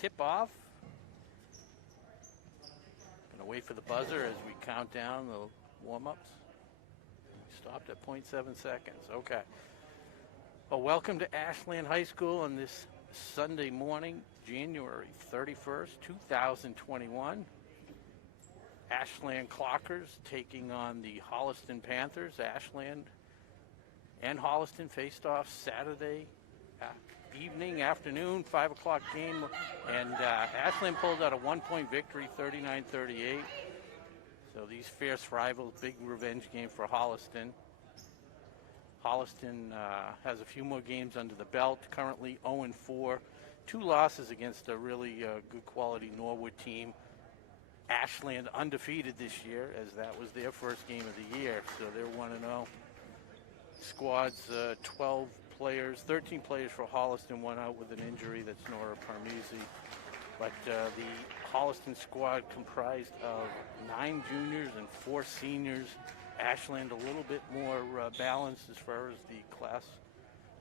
tip-off. Gonna wait for the buzzer as we count down the warm-ups. Stopped at 0.7 seconds. Okay. Well, welcome to Ashland High School on this Sunday morning, January 31st, 2021. Ashland Clockers taking on the Holliston Panthers. Ashland and Holliston faced off Saturday afternoon, 5 o'clock game, and Ashland pulled out a 1-point victory, 39-38. So these fierce rivals, big revenge game for Holliston. Holliston has a few more games under the belt, currently 0-4, 2 losses against a really good quality Norwood team. Ashland undefeated this year, as that was their first game of the year, so they're 1-0. Squad's 12 players, 13 players for Holliston, one out with an injury, that's Nora Parmisi. But the Holliston squad comprised of 9 juniors and 4 seniors. Ashland a little bit more balanced as far as the class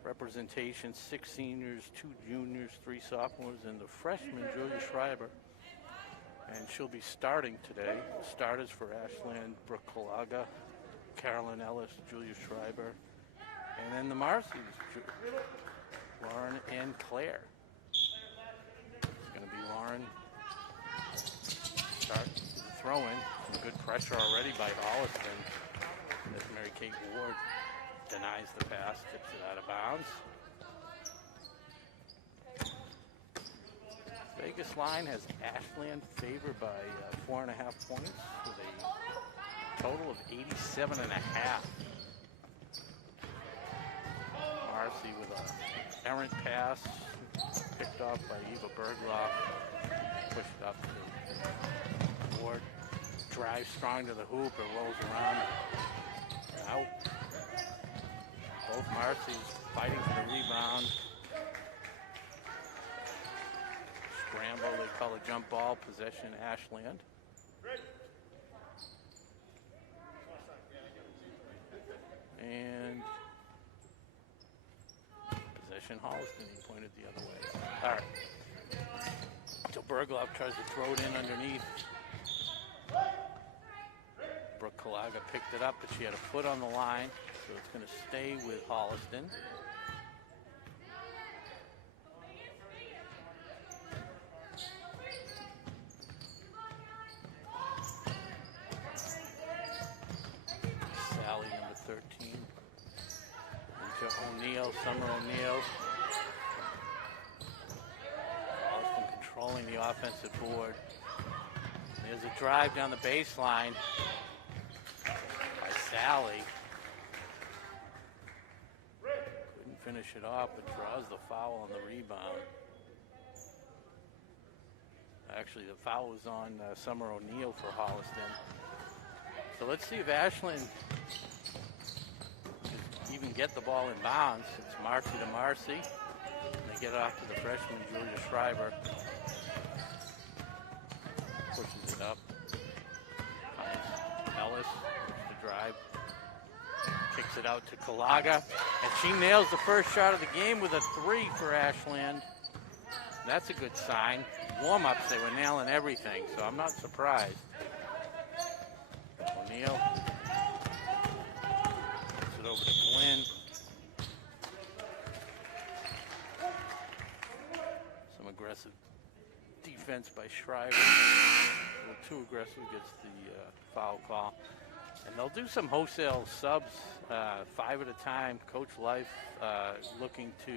representation, 6 seniors, 2 juniors, 3 sophomores, and the freshman, Julia Schreiber. And she'll be starting today. Starters for Ashland, Brooke Kalaga, Carolyn Ellis, Julia Schreiber, and then the Marcies, Lauren and Claire. It's going to be Lauren start the throw-in. Some good pressure already by Holliston as Mary Kate Ward denies the pass, tips it out of bounds. Vegas line has Ashland favored by 4.5 points with a total of 87.5. Marcy with an errant pass picked off by Eva Bergloff, pushed up to Ward, drives strong to the hoop, it rolls around and out. Both Marcy's fighting for the rebound. Scramble, they call a jump ball, possession Ashland. And possession Holliston, he pointed the other way. All right. So Bergloff tries to throw it in underneath. Brooke Kalaga picked it up, but she had a foot on the line, so it's going to stay with Holliston. Sally, number 13. Into O'Neill, Summer O'Neill. Holliston controlling the offensive board. There's a drive down the baseline by Sally. Couldn't finish it off, but draws the foul on the rebound. Actually, the foul was on Summer O'Neill for Holliston. So let's see if Ashland can even get the ball in bounds. It's Marcy to Marcy. And they get it off to the freshman, Julia Schreiber. Pushes it up. Ellis to drive. Kicks it out to Kalaga. And she nails the first shot of the game with a 3 for Ashland. That's a good sign. Warm-ups, they were nailing everything, so I'm not surprised. O'Neill puts it over to Glenn. Some aggressive defense by Schreiber. A little too aggressive, gets the foul call. And they'll do some wholesale subs, 5 at a time. Coach Life looking to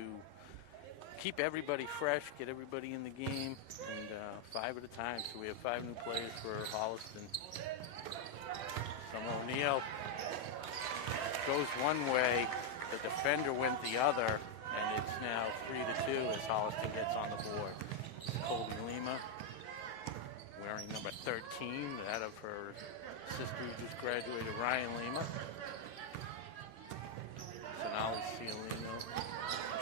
keep everybody fresh, get everybody in the game, and 5 at a time. So we have 5 new players for Holliston. Summer O'Neill goes one way, the defender went the other, and it's now 3-2 as Holliston gets on the board. Colby Lima, wearing number 13, that of her sister who just graduated, Ryan Lima. Sonali Cialino.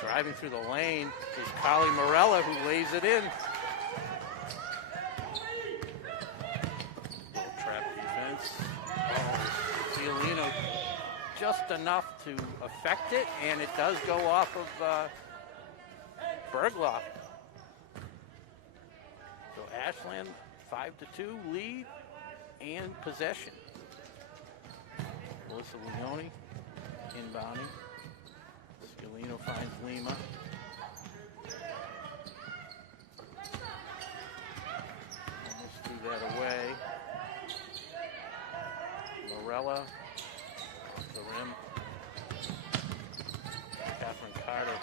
Driving through the lane is Carly Morella, who lays it in. Little trap defense. Oh, Cialino just enough to affect it, and it does go off of Bergloff. So Ashland, 5-2 lead and possession. Melissa Leone inbounding. Scalino finds Lima. Almost threw that away. Morella, the rim. Catherine Carter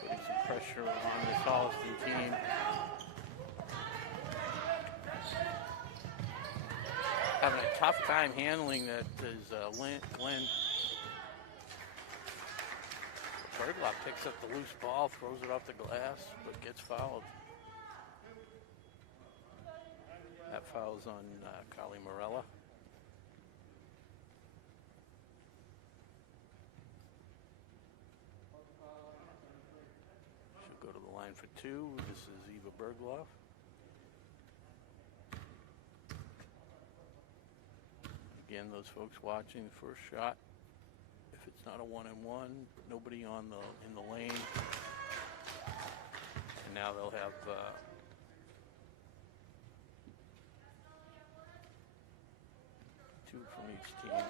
putting some pressure on this Holliston team. Having a tough time handling that is Lynn. Bergloff picks up the loose ball, throws it off the glass, but gets fouled. That foul's on Carly Morella. She'll go to the line for two. This is Eva Bergloff. Again, those folks watching the first shot. If it's not a 1-on-1, nobody in the lane. And now they'll have two from each team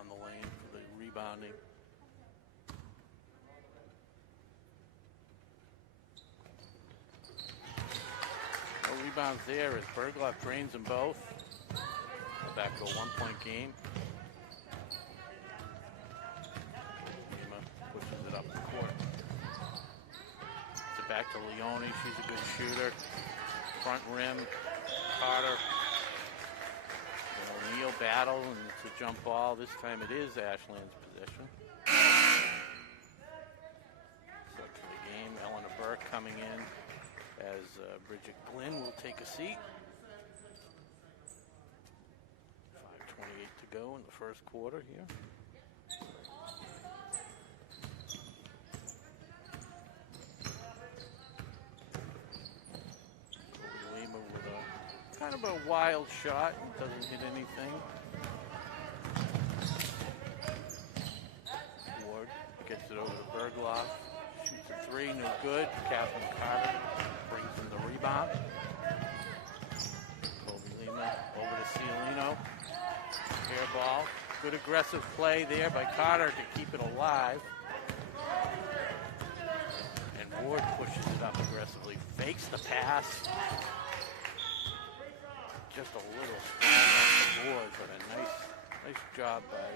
on the lane for the rebounding. No rebounds there as Bergloff drains them both. Back to a 1-point game. Lima pushes it up the court. It's back to Leone. She's a good shooter. Front rim. Carter. O'Neal battle, and it's a jump ball. This time it is Ashland's possession. So to the game, Eleanor Burke coming in as Bridget Glynn will take a seat. 5:28 to go in the first quarter here. Lima with a kind of a wild shot, doesn't hit anything. Ward gets it over to Bergloff, shoots a three, no good. Catherine Carter brings in the rebound. Colby Lima over to Cialino. Air ball. Good aggressive play there by Carter to keep it alive. And Ward pushes it up aggressively. Fakes the pass. Just a little strong off the board, but a nice job by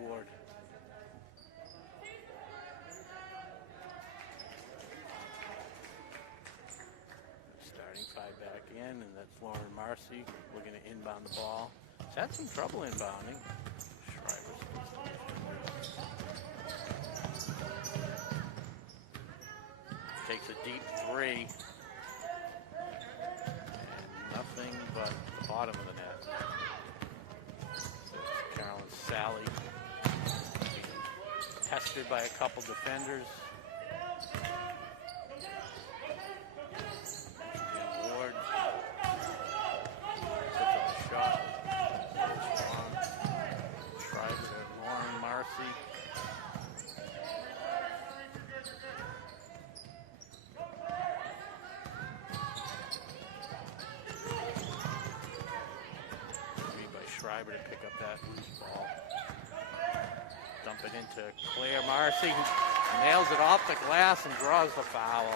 Ward. Starting five back in, and that's Lauren Marcy looking to inbound the ball. She's had some trouble inbounding. Takes a deep three. And nothing but the bottom of the net. So Carolyn Sally tested by a couple defenders. And Ward puts up a shot. Schreiber, Lauren Marcy. Schreiber to pick up that loose ball. Dump it into Claire Marcy, who nails it off the glass and draws the foul.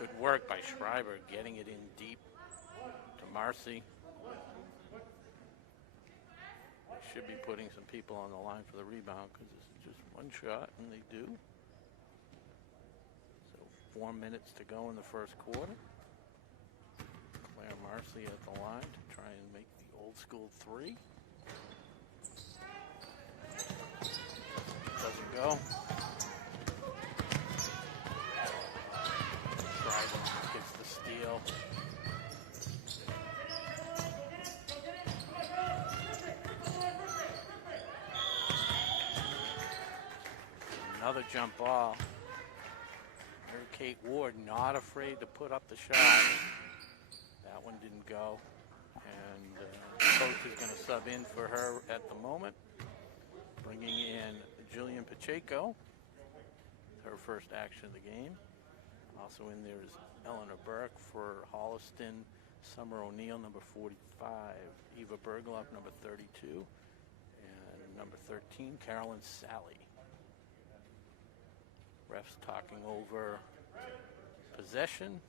Good work by Schreiber getting it in deep to Marcy. Should be putting some people on the line for the rebound because this is just one shot, and they do. So 4 minutes to go in the first quarter. Claire Marcy at the line to try and make the old school three. Doesn't go. Schreiber gets the steal. Another jump ball. Mary Kate Ward not afraid to put up the shot. That one didn't go. And the coach is going to sub in for her at the moment. Bringing in Jillian Pacheco, her first action of the game. Also in there is Eleanor Burke for Holliston, Summer O'Neill, number 45, Eva Bergloff, number 32, and number 13, Carolyn Sally. Refs talking over possession.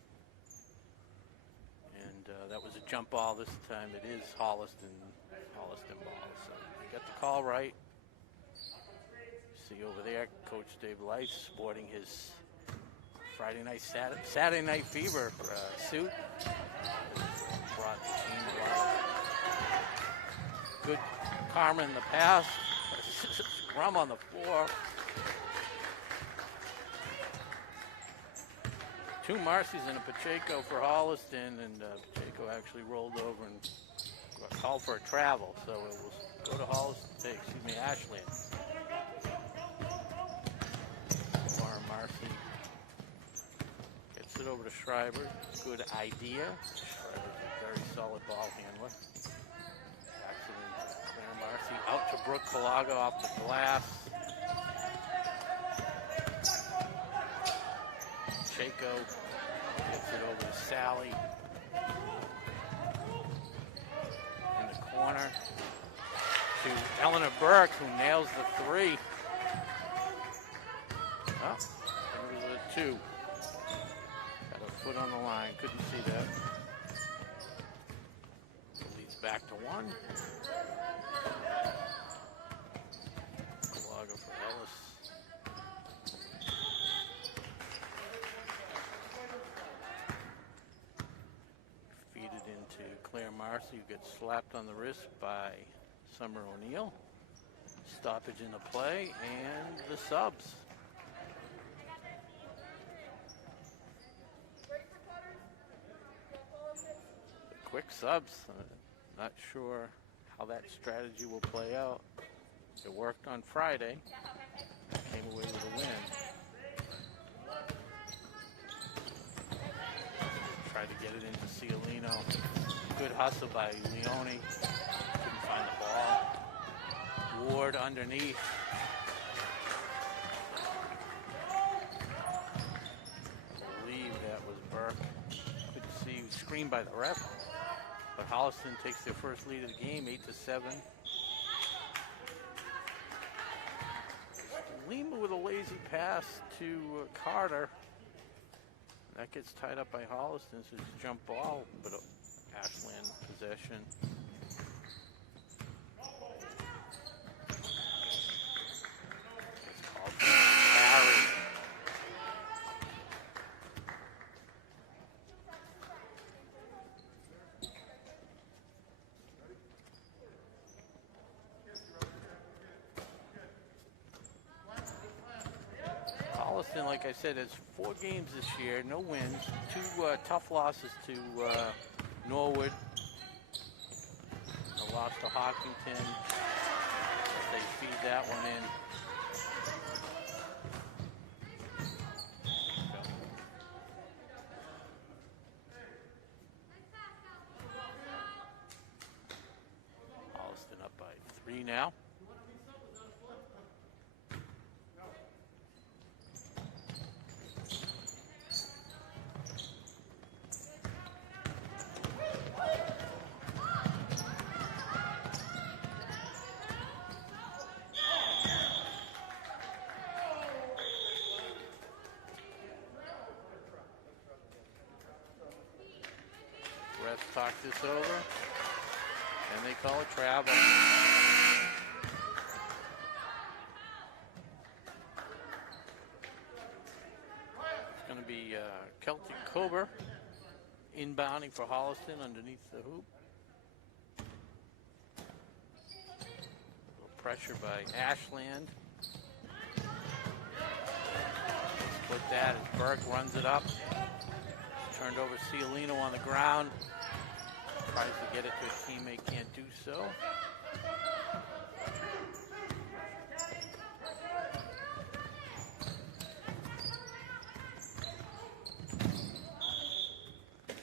And that was a jump ball this time. It is Holliston ball. So we got the call right. See over there, Coach Dave Lice sporting his Friday night, Saturday Night Fever suit. Brought the team alive. Good karma in the pass. Rum on the floor. Two Marcys and a Pacheco for Holliston, and Pacheco actually rolled over and got called for a travel, so it will go to Holliston. Ashland. Or Marcy gets it over to Schreiber. Good idea. Schreiber's a very solid ball handler. Accident. Claire Marcy out to Brooke Colaga off the glass. Pacheco gets it over to Sally. In the corner to Eleanor Burke, who nails the three. Oh, there was a two. Got a foot on the line. Couldn't see that. Leads back to one. Colaga for Ellis. Into Claire Marcy, who gets slapped on the wrist by Summer O'Neill. Stoppage in the play, and the subs. The quick subs. Not sure how that strategy will play out. It worked on Friday. Came away with a win. Tried to get it into Cialino. Good hustle by Leone. Couldn't find the ball. Ward underneath. I believe that was Burke. Couldn't see. Screened by the ref. But Holliston takes their first lead of the game, 8-7. Lima with a lazy pass to Carter. That gets tied up by Holliston, so it's a jump ball, but Ashland possession. It's called carry. Holliston, like I said, has 4 games this year, no wins, 2 tough losses to Norwood, a loss to Hopkinton. They feed that one in. Holliston up by 3 now. Refs talk this over, and they call it travel. It's going to be Celtic Cobra inbounding for Holliston underneath the hoop. A little pressure by Ashland. Split that as Burke runs it up. Turned over Cialino on the ground. Tries to get it to a teammate, can't do so.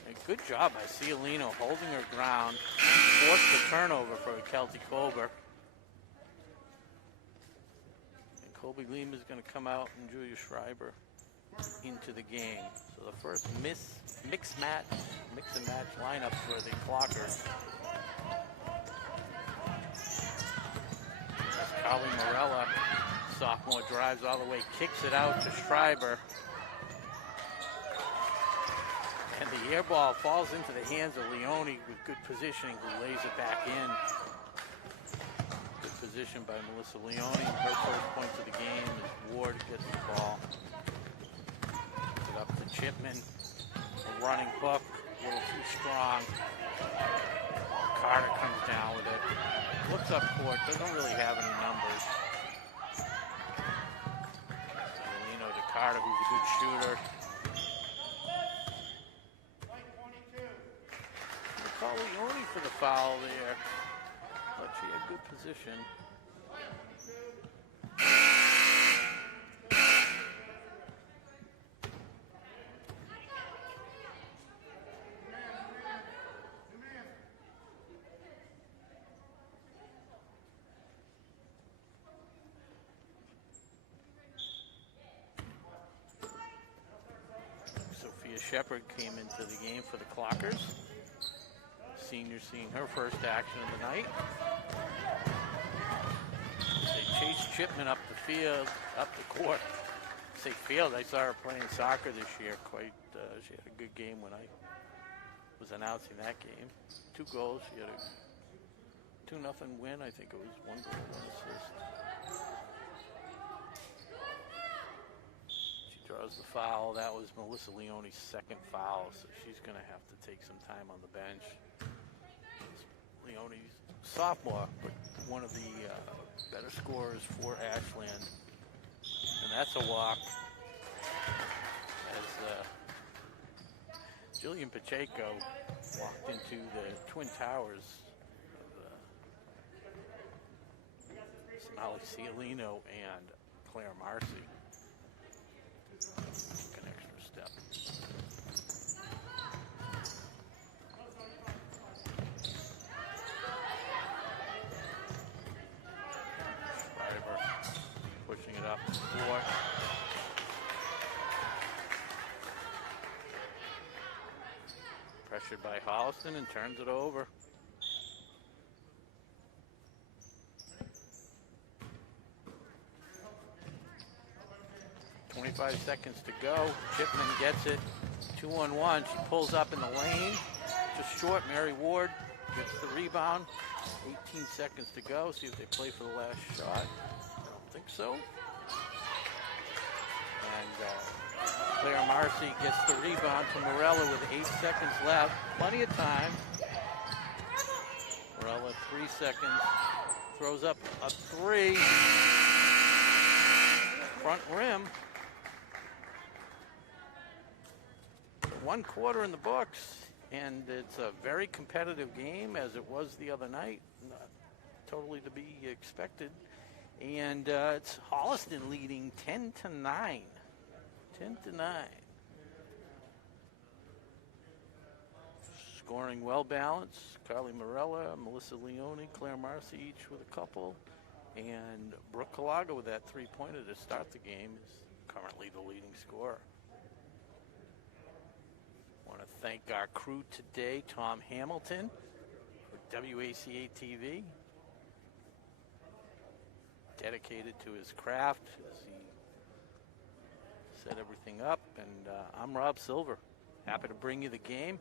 A good job by Cialino holding her ground. Forced the turnover for a Celtic Cobra. And Kobe Lima is going to come out and Julia Schreiber into the game. So the first mix and match lineup for the Clockers. Carly Morella, sophomore, drives all the way, kicks it out to Schreiber. And the air ball falls into the hands of Leone with good positioning, who lays it back in. Good position by Melissa Leone. Her first points of the game as Ward gets the ball. Puts it up to Chipman. A running hook, a little too strong. Carter comes down with it. Looks up court, doesn't really have any numbers. Lino to Carter, who's a good shooter. They call Leone for the foul there, but she had good position. Shepard came into the game for the Clockers. Senior seeing her first action of the night. They chased Chipman up the field, up the court. I say field, I saw her playing soccer this year. She had a good game when I was announcing that game. 2 goals. She had a 2-0 win. I think it was 1 goal, 1 assist. Draws the foul. That was Melissa Leone's second foul, so she's going to have to take some time on the bench. Leone's sophomore, but one of the better scorers for Ashland. And that's a walk. As Jillian Pacheco walked into the Twin Towers of Sonali Cialino and Claire Marcy. An extra step. Schreiber pushing it up the court. Pressured by Holliston and turns it over. 25 seconds to go. Chipman gets it. 2-on-1. She pulls up in the lane. Just short. Mary Ward gets the rebound. 18 seconds to go. See if they play for the last shot. I don't think so. And Claire Marcy gets the rebound to Morella with 8 seconds left. Plenty of time. Morella, 3 seconds. Throws up a 3. Front rim. 1 quarter in the books, and it's a very competitive game, as it was the other night. Not totally to be expected. And it's Holliston leading 10-9. 10-9. Scoring well balanced. Carly Morella, Melissa Leone, Claire Marcy each with a couple. And Brooke Calaga with that 3-pointer to start the game is currently the leading scorer. I want to thank our crew today, Tom Hamilton for WACA-TV. Dedicated to his craft as he set everything up. And I'm Rob Silver. Happy to bring you the game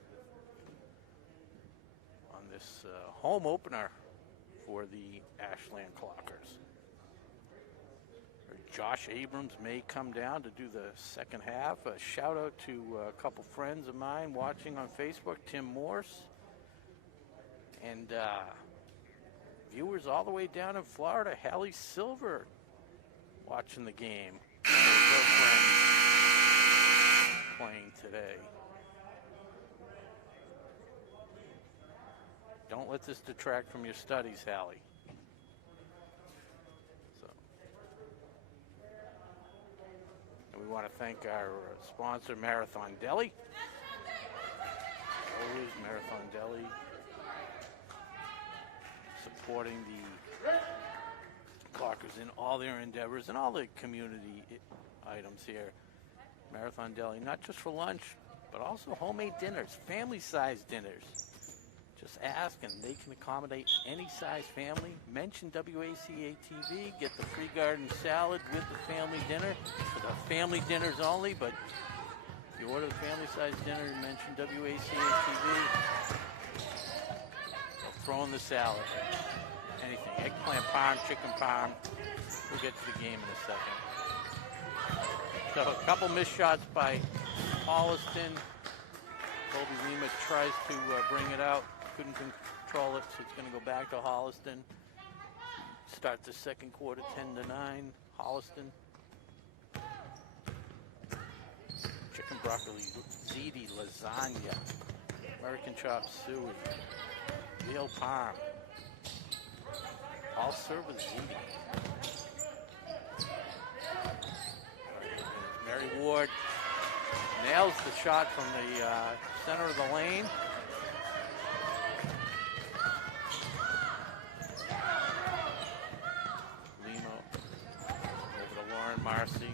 on this home opener for the Ashland Clockers. Josh Abrams may come down to do the second half. A shout out to a couple friends of mine watching on Facebook, Tim Morse, and viewers all the way down in Florida, Hallie Silver, watching the game. Her friends playing today. Don't let this detract from your studies, Hallie. We want to thank our sponsor, Marathon Deli. Always Marathon Deli supporting the Lockers in all their endeavors and all the community items here. Marathon Deli, not just for lunch, but also homemade dinners, family-sized dinners. Just ask and they can accommodate any size family. Mention WACA-TV, get the free garden salad with the family dinner. For the family dinners only, but if you order the family-sized dinner and mention WACA-TV, they'll throw in the salad. Anything, eggplant parm, chicken parm. We'll get to the game in a second. So a couple missed shots by Holliston. Colby Lima tries to bring it out. Couldn't control it, so it's going to go back to Holliston. Start the second quarter 10-9. Holliston. Chicken broccoli ziti lasagna. American chop suey. Veal parm. All served with ziti. Mary Ward nails the shot from the center of the lane. Limo over to Lauren Marcy.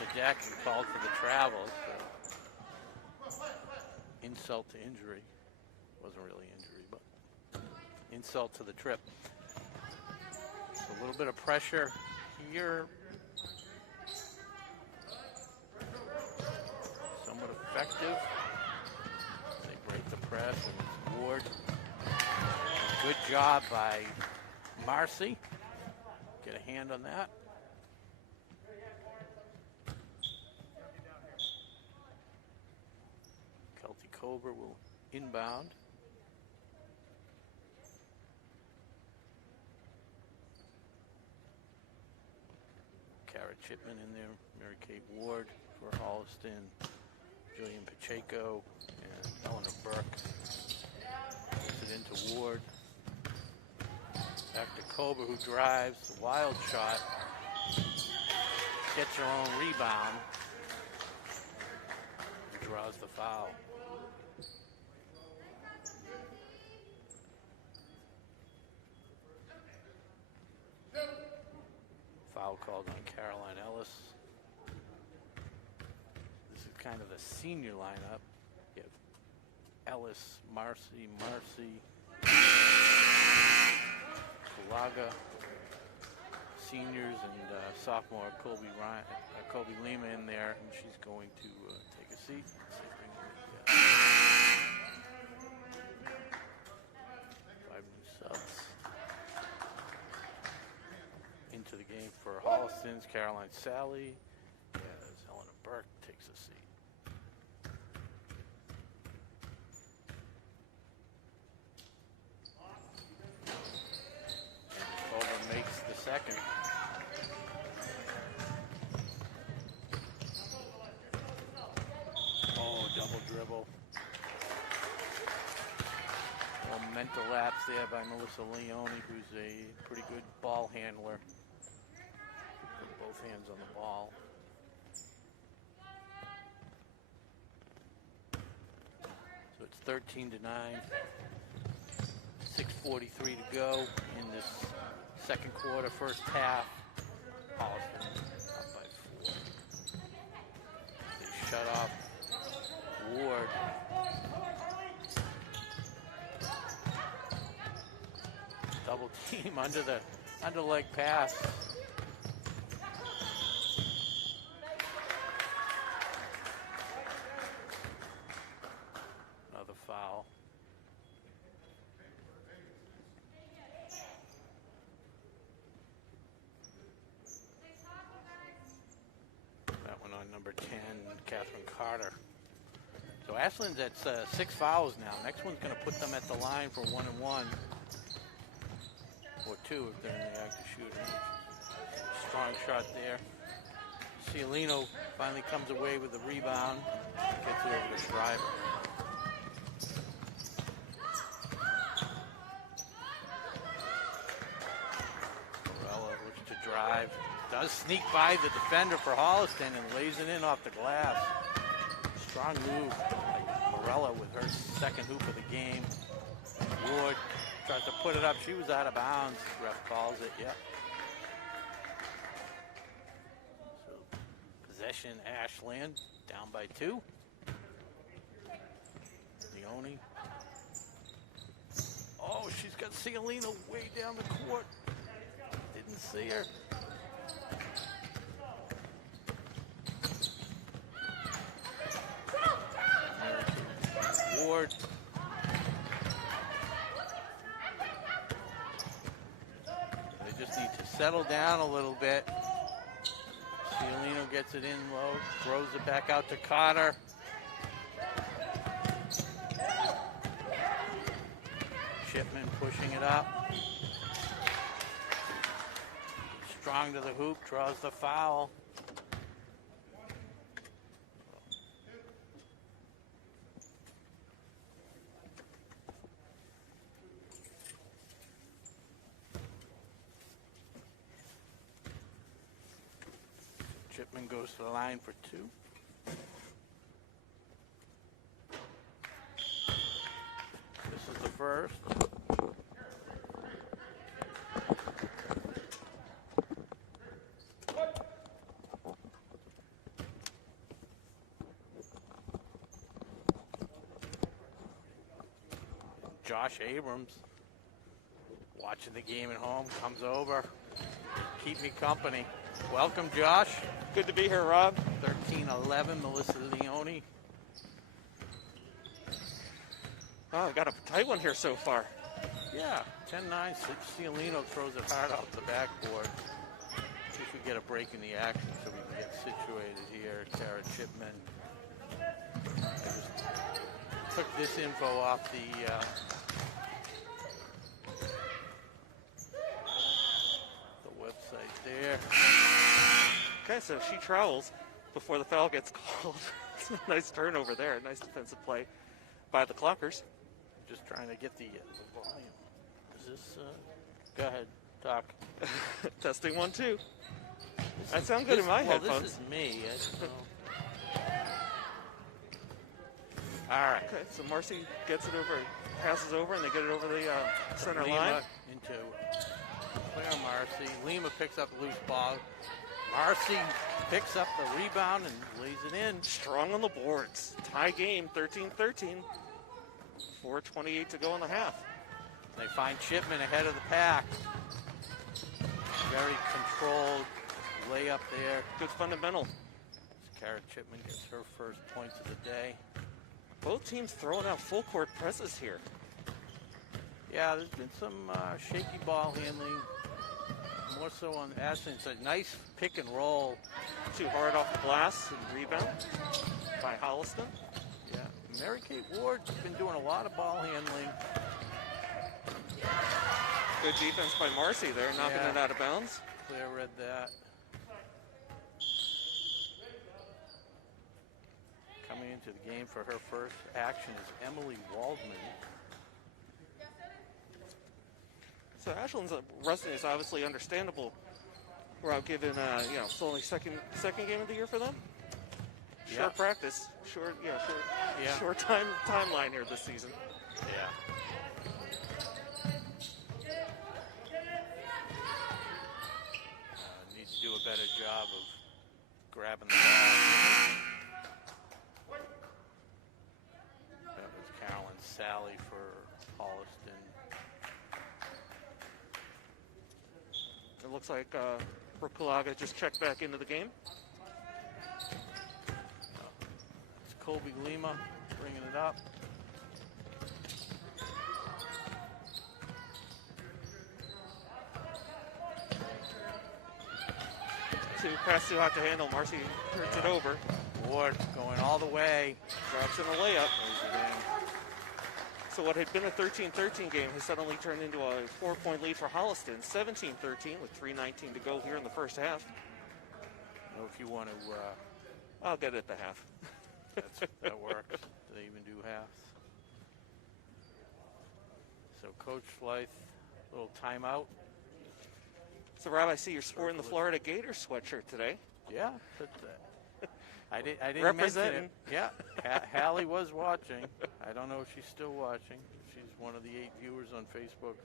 The deck called for the travel. So insult to injury. Wasn't really injury, but insult to the trip. A little bit of pressure here. Somewhat effective. They break the press and it's Ward. Good job by Marcy. Get a hand on that. Kelty Cobra will inbound. Kara Chipman in there, Mary Kate Ward for Holliston, Jillian Pacheco, and Eleanor Burke. Puts it into Ward. Back to Cobra, who drives, the wild shot. Gets her own rebound. Draws the foul. Foul called on Caroline Ellis. This is kind of a senior lineup. You have Ellis, Marcy, Kulaga, seniors, and sophomore Colby Lima in there, and she's going to take a seat. Five new subs. Into the game for Holliston's Caroline Sally. As Eleanor Burke takes a seat. And Cobra makes the second. Oh, double dribble. Mental lapse there by Melissa Leone, who's a pretty good ball handler. Put both hands on the ball. So it's 13-9. 6:43 to go in this second quarter, first half. Holliston up by 4. They shut off Ward. Double team under the leg pass. Another foul. That one on number 10, Catherine Carter. So Ashland's at 6 fouls now. Next one's going to put them at the line for 1 and 1. Or 2 if they're in the act of shooting. Strong shot there. Cialino finally comes away with the rebound. Gets it over to Schreiber. Morella looks to drive. Does sneak by the defender for Holliston and lays it in off the glass. Strong move by Morella with her second hoop of the game. Ward tries to put it up. She was out of bounds. Ref calls it, yep. So possession, Ashland down by 2. Leone. Oh, she's got Cialino way down the court. Didn't see her. Ward. They just need to settle down a little bit. Cialino gets it in low, throws it back out to Carter. Shipman pushing it up. Strong to the hoop, draws the foul. Shipman goes to the line for 2. This is the first. Josh Abrams, watching the game at home, comes over. Keep me company. Welcome, Josh. Good to be here, Rob. 13-11, Melissa Leone. Oh, got a tight one here so far. Yeah, 10-9. Cialino throws it hard off the backboard. See if we get a break in the action so we can get situated here. Tara Chipman. I just took this info off the website there. Okay, so she travels before the foul gets called. Nice turnover there. Nice defensive play by the Clockers. Just trying to get the volume. Is this, go ahead, talk. Testing 1, 2. That sounds good in my headphones. This is me. I don't know. All right. Okay, so Marcy gets it over, passes over, and they get it over the center line. Into Claire Marcy. Lima picks up the loose ball. Marcy picks up the rebound and lays it in. Strong on the boards. Tie game, 13-13. 4:28 to go in the half. They find Chipman ahead of the pack. Very controlled layup there. Good fundamental. Kara Chipman gets her first points of the day. Both teams throwing out full court presses here. Yeah, there's been some shaky ball handling. More so on Ashland. It's a nice pick and roll. Too hard off the glass and rebound by Holliston. Yeah, Mary Kate Ward's been doing a lot of ball handling. Good defense by Marcy there, knocking it out of bounds. Claire read that. Coming into the game for her first action is Emily Waldman. So Ashland's resting is obviously understandable. Rob, given it's only second game of the year for them. Short practice, short timeline here this season. Yeah. Need to do a better job of grabbing the ball. That was Carolyn Sally for Holliston. It looks like Brooke just checked back into the game. It's Colby Lima bringing it up. Pass too hot to handle. Marcy turns it over. Ward going all the way. Drops in a layup. So what had been a 13-13 game has suddenly turned into a 4-point lead for Holliston. 17-13 with 3:19 to go here in the first half. Know if you want to... I'll get it at the half. That works. Do they even do halves? So Coach Flythe, little timeout. So Rob, I see you're sporting the Florida Gators sweatshirt today. Yeah, but I didn't Representing. mention it. Yeah, Hallie was watching. I don't know if she's still watching. She's one of the 8 viewers on Facebook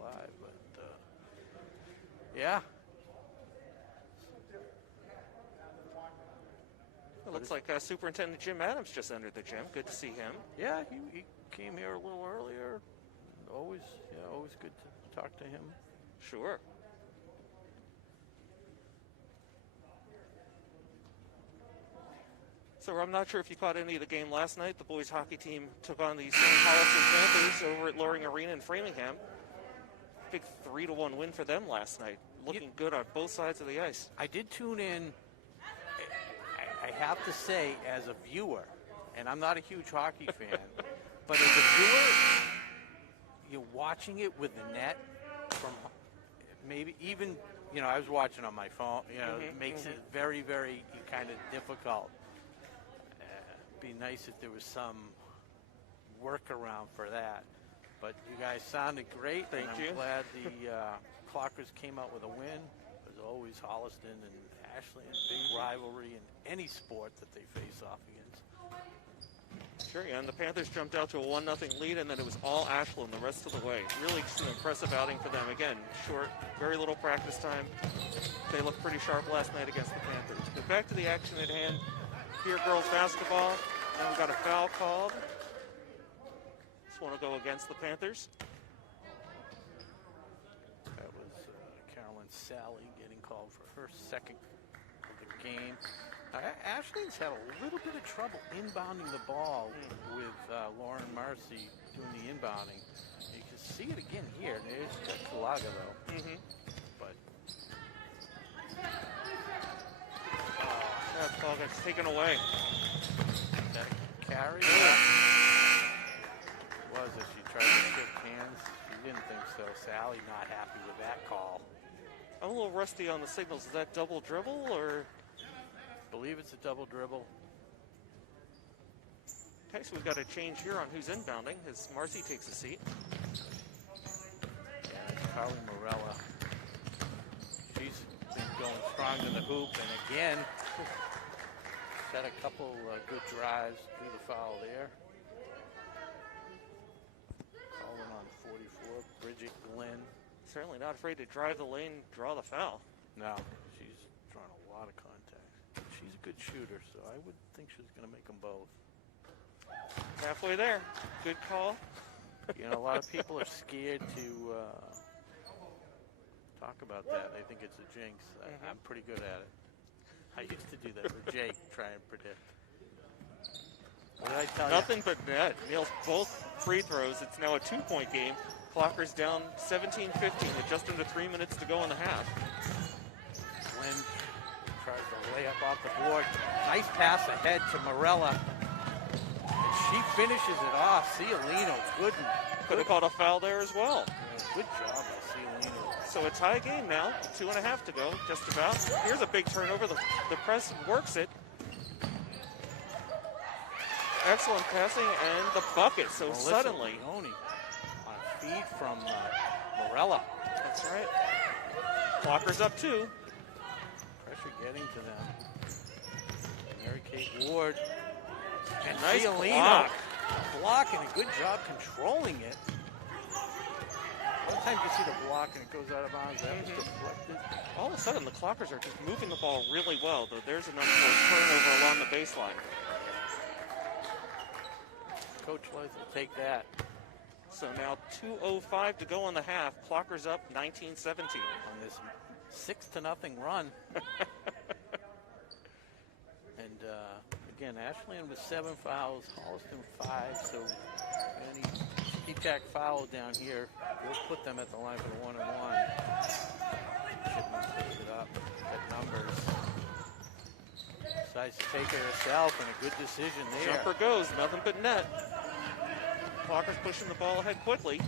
Live. But, yeah. It looks like Superintendent Jim Adams just entered the gym. Good to see him. Yeah, he came here a little earlier. Always good to talk to him. Sure. So I'm not sure if you caught any of the game last night. The boys hockey team took on the St. Holliston Panthers over at Loring Arena in Framingham. Big 3-1 win for them last night. Looking good on both sides of the ice. I did tune in. I have to say, as a viewer, and I'm not a huge hockey fan, but as a viewer, you're watching it with the net from maybe even, I was watching on my phone, it makes it very, very kind of difficult. Be nice if there was some workaround for that. But you guys sounded great. Thank you. I'm glad the Clockers came out with a win. As always, Holliston and Ashland, big rivalry in any sport that they face off against. Sure, yeah, and the Panthers jumped out to a 1-0 lead, and then it was all Ashland the rest of the way. Really just an impressive outing for them. Again, short, very little practice time. They looked pretty sharp last night against the Panthers. But back to the action at hand. Here, girls basketball. Now we've got a foul called. Just want to go against the Panthers. That was Carolyn Sally getting called for her second of the game. Ashland's had a little bit of trouble inbounding the ball with Lauren Marcy doing the inbounding. You can see it again here. There's Kalaga, though. But That ball gets taken away. that carry was as she tried to shift hands. She didn't think so. Sally not happy with that call. I'm a little rusty on the signals. Is that double dribble or? I believe it's a double dribble. Okay, so we've got a change here on who's inbounding as Marcy takes a seat. Yeah, it's Carly Morella. She's been going strong to the hoop, and again, she's had a couple good drives. Drew the foul there. Calling on 44, Bridget Glenn. Certainly not afraid to drive the lane, draw the foul. No, she's drawn a lot of contact. She's a good shooter, so I would think she's going to make them both. Halfway there. Good call. A lot of people are scared to talk about that. They think it's a jinx. I'm pretty good at it. I used to do that with Jake, try and predict. What did I tell Nothing but net. Nails both free throws. It's now a 2-point game. Clockers down 17-15 with just under 3 minutes to go in the half. Glenn tries to lay up off the board. Nice pass ahead to Morella. And she finishes it off. Cialino, good. Could have called a foul there as well. Good job by Cialino. So a tie game now, 2.5 to go, just about. Here's a big turnover. The press works it. Excellent passing and the bucket. So Melissa suddenly. Leone on a feed from Morella. That's right. Clockers up 2. Pressure getting to them. Mary Kate Ward. And Nice Cialino blocking a good job controlling it. Sometimes you see the block and it goes out of bounds. That was deflected. All of a sudden, the Clockers are just moving the ball really well, though there's an unforced turnover along the baseline. Coach Life will take that. So now 2:05 to go on the half. Clockers up 19-17. On this 6-0 run. And again, Ashland with 7 fouls, Holliston 5. So any P-tack foul down here will put them at the line for the 1-on-1. Shipman picks it up at numbers. Decides to take it herself, and a good decision there. Jumper goes, nothing but net. Clockers pushing the ball ahead quickly.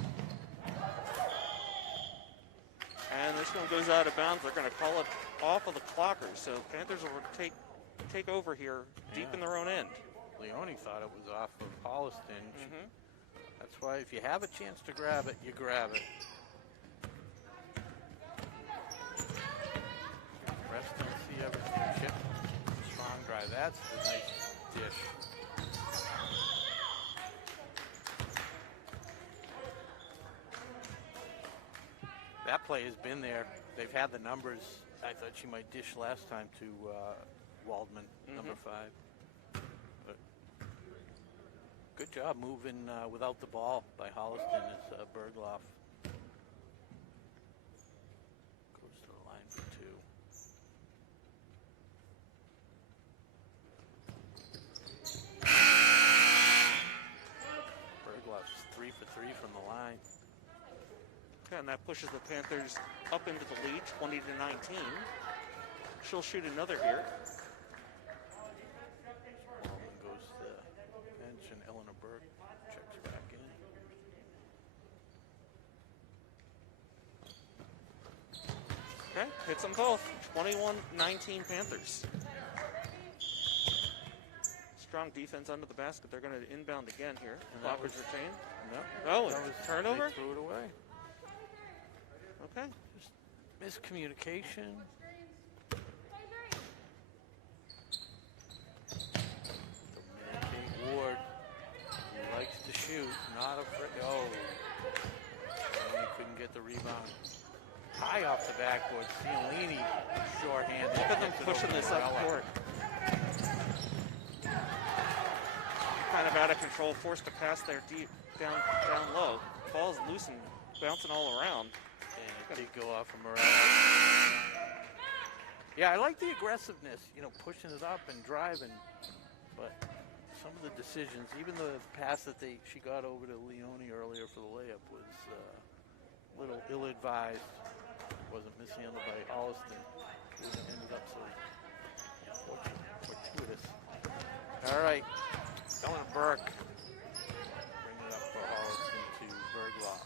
And this one goes out of bounds. They're going to call it off of the Clockers. So Panthers will take over here deep in their own end. Leone thought it was off of Holliston. That's why if you have a chance to grab it, you grab it. Rest don't see everything. Chip, strong drive. right, that's the nice dish. That play has been there. They've had the numbers. I thought she might dish last time to Waldman, number 5. But good job moving without the ball by Holliston as Bergloff goes to the line for 2. Bergloff's 3 for 3 from the line. And that pushes the Panthers up into the lead, 20 to 19. She'll shoot another here. Waldman goes to the bench, and Eleanor Burke checks back in. Okay, hits them both. 21-19 Panthers. Strong defense under the basket. They're going to inbound again here. Clockers retained. No, Oh, that was turnover? They threw it away. Okay. Just miscommunication. Kate Ward, he likes to shoot, not afraid. Oh, and he couldn't get the rebound. High off the backboard. Cialini shorthanded. Look at them pushing this up court. Kind of out of control, forced to pass there deep, down low. Ball's loose and bouncing all around. And it did go off from Morales. Yeah, I like the aggressiveness, pushing it up and driving. But some of the decisions, even the pass that she got over to Leone earlier for the layup was a little ill-advised. Wasn't mishandled by Holliston. It ended up so fortuitous. All right, Eleanor Burke bring it up for Holliston to Bergloff.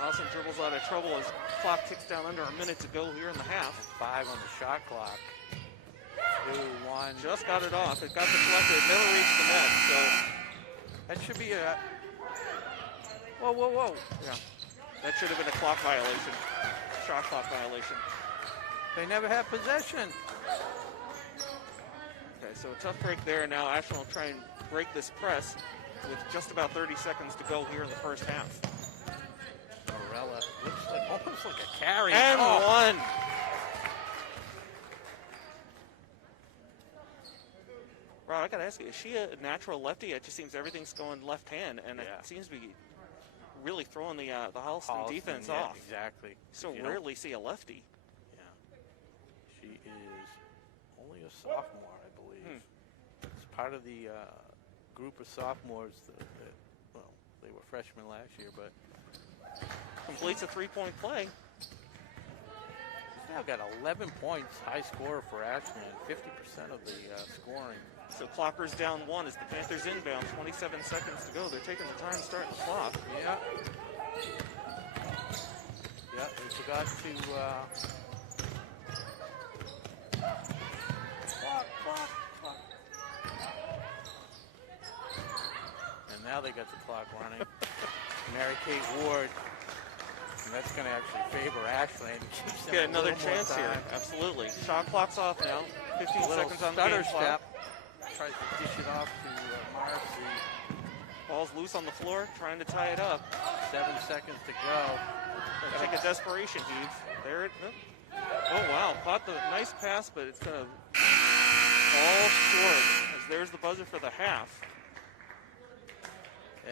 Holliston dribbles out of trouble as clock ticks down under a minute to go here in the half. 5 on the shot clock. 2, 1. Just got it off. It got deflected. It never reached the net. So that should be a. Whoa. Yeah. That should have been a clock violation. Shot clock violation. They never had possession. Okay, so a tough break there. Now Ashland will try and break this press with just about 30 seconds to go here in the first half. Morella looks almost like a carry. And one. Rob, I got to ask you, is she a natural lefty? It just seems everything's going left hand, and it seems to be really throwing the Holliston defense off. Exactly. So rarely see a lefty. Yeah. She is only a sophomore, I believe. It's part of the group of sophomores that, they were freshmen last year, but completes a three-point play. She's now got 11 points, high scorer for Ashland, 50% of the scoring. So Clocker's down 1 as the Panthers inbound, 27 seconds to go. They're taking the time starting the clock. Yeah. Yeah, they forgot to clock. And now they got the clock running. Mary Kate Ward. And that's going to actually favor Ashland. Get another chance here. Absolutely. Shot clock's off now. 15 seconds on the game clock. Tries to dish it off to Marcy. Ball's loose on the floor, trying to tie it up. 7 seconds to go. Gonna take a desperation heave. There it. Oh wow! Caught the nice pass, but it's gonna fall short. As there's the buzzer for the half.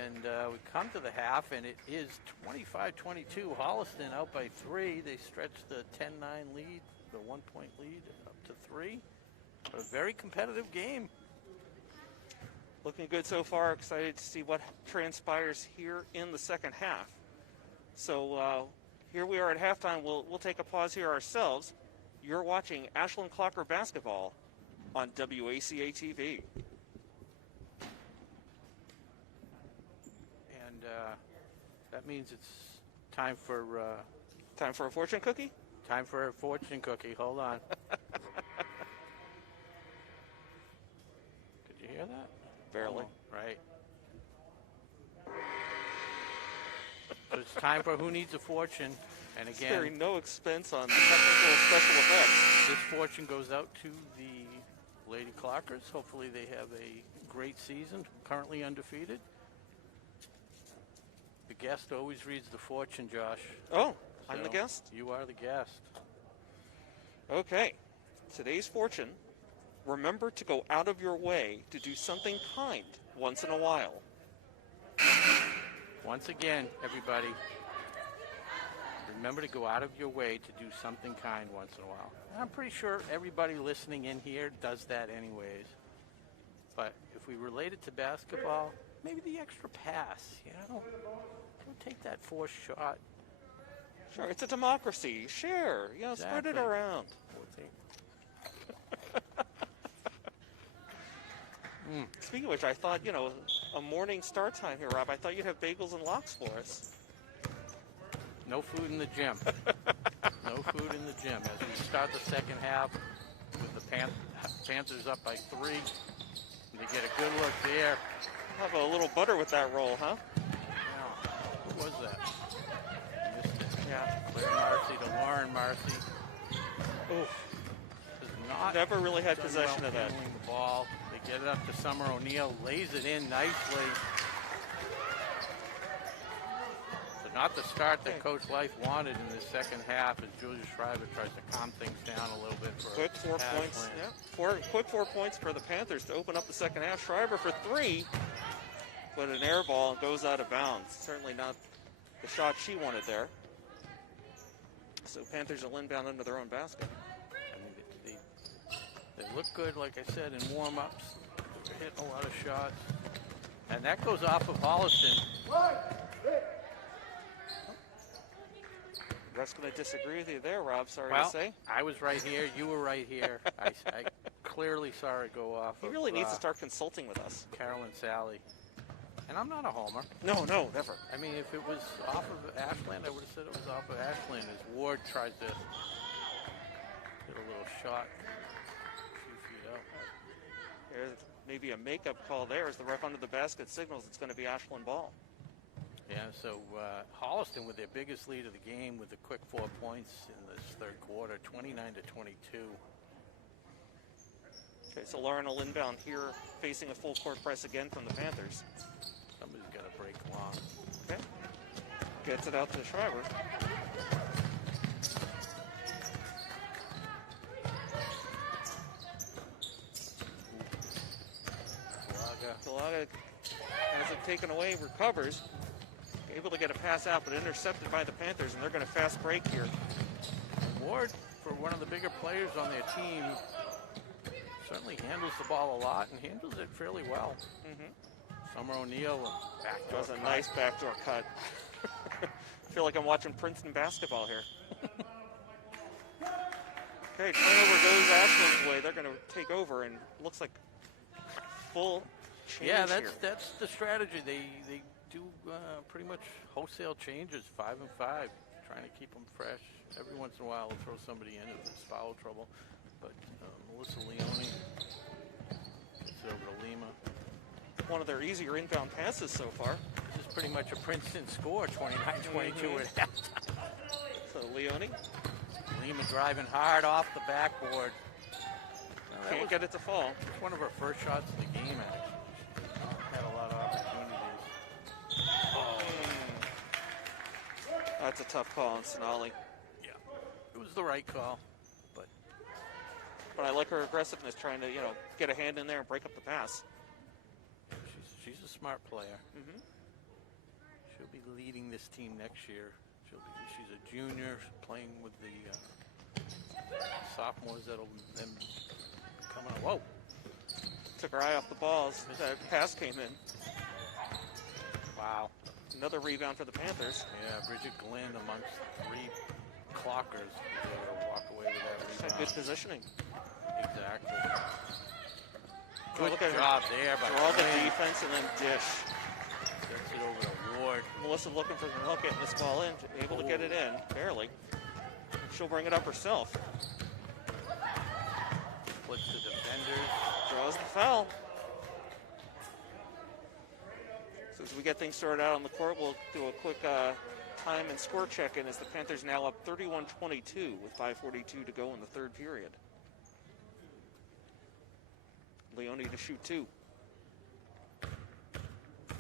And we come to the half, and it is 25-22. Holliston out by 3. They stretch the 10-9 lead, the 1-point lead, up to 3. A very competitive game. Looking good so far. Excited to see what transpires here in the second half. So here we are at halftime. We'll take a pause here ourselves. You're watching Ashland Clocker basketball on WACA-TV. And that means it's time for a fortune cookie? Time for a fortune cookie. Hold on. Did you hear that? Barely. Oh, right. So it's time for Who Needs a Fortune. And again, Sparing no expense on technical special effects. this fortune goes out to the Lady Clockers. Hopefully they have a great season, currently undefeated. The guest always reads the fortune, Josh. Oh, I'm the So guest? You are the guest. Okay. Today's fortune. Remember to go out of your way to do something kind once in a while. Once again, everybody, remember to go out of your way to do something kind once in a while. And I'm pretty sure everybody listening in here does that anyways. But if we relate it to basketball, maybe the extra pass, you know? Don't take that forced shot. Sure, it's a democracy. Share. You know, spread it Exactly. around. Speaking of which, I thought, you know, a morning start time here, Rob. I thought you'd have bagels and lox for us. No food in the gym. No food in the gym. As we start the second half with the Panthers up by 3. And they get a good look there. Have a little butter with that roll, huh? Now, who was that? Missed it. Yeah. Claire Marcy to Lauren Marcy. Oof. Does not Never really had done possession well of that. handling the ball. They get it up to Summer O'Neill, lays it in nicely. So not the start that Coach Life wanted in the second half as Julia Schreiber tries to calm things down a little bit for Quick 4 points. Ashland. Yeah. Quick 4 points for the Panthers to open up the second half. Schreiber for 3, but an air ball goes out of bounds. Certainly not the shot she wanted there. So Panthers will inbound under their own basket. I mean, they look good, like I said, in warm-ups. They're hitting a lot of shots. And that goes off of Holliston. Ref's going to disagree with you there, Rob. Sorry Well, to say. I was right here. You were right here. I clearly saw it go off. He of, really needs to start consulting with us. Carolyn Sally. And I'm not a homer. No, never. I mean, if it was off of Ashland, I would have said it was off of Ashland as Ward tried to hit a little shot a few feet out. There's maybe a makeup call there as the ref under the basket signals it's going to be Ashland ball. Yeah, so Holliston with their biggest lead of the game with a quick 4 points in this third quarter, 29-22. Okay, so Lauren will inbound here, facing a full court press again from the Panthers. Somebody's got to break long. Okay. Gets it out to Schreiber. Galaga has it taken away, recovers. Able to get a pass out, but intercepted by the Panthers, and they're going to fast break here. Ward, for one of the bigger players on their team, certainly handles the ball a lot and handles it fairly well. Summer O'Neill, backdoor Does a cut. nice backdoor cut. I feel like I'm watching Princeton basketball here. Okay, turnover goes Ashland's way. They're going to take over, and looks like full change Yeah, here. that's the strategy. They do pretty much wholesale changes, 5 and 5, trying to keep them fresh. Every once in a while, they'll throw somebody in if there's foul trouble. But Melissa Leone gets over to Lima. One of their easier inbound passes so far. This is pretty much a Princeton score, 29-22 at halftime. So Leone Lima driving hard off the backboard. That can't was get it to fall. one of her first shots of the game, actually. She had a lot of opportunities. That's a tough call on Sonali. Yeah, it was the right call. But I like her aggressiveness, trying to, get a hand in there and break up the pass. She's a smart player. She'll be leading this team next year. She's a junior playing with the sophomores that'll then come on. Whoa! Took her eye off the ball as that pass came in. Wow. Another rebound for the Panthers. Yeah, Bridget Glenn amongst 3 clockers was able to walk away with that Had rebound. good positioning. Exactly. Good Good job there by Draw the Glenn. defense and then dish. Gets it over to Ward. Melissa looking for the help getting this ball in, able to get it in, barely. She'll bring it up herself. Flips the defenders. Draws the foul. So as we get things sorted out on the court, we'll do a quick time and score check-in as the Panthers now up 31-22 with 5:42 to go in the third period. Leone to shoot 2.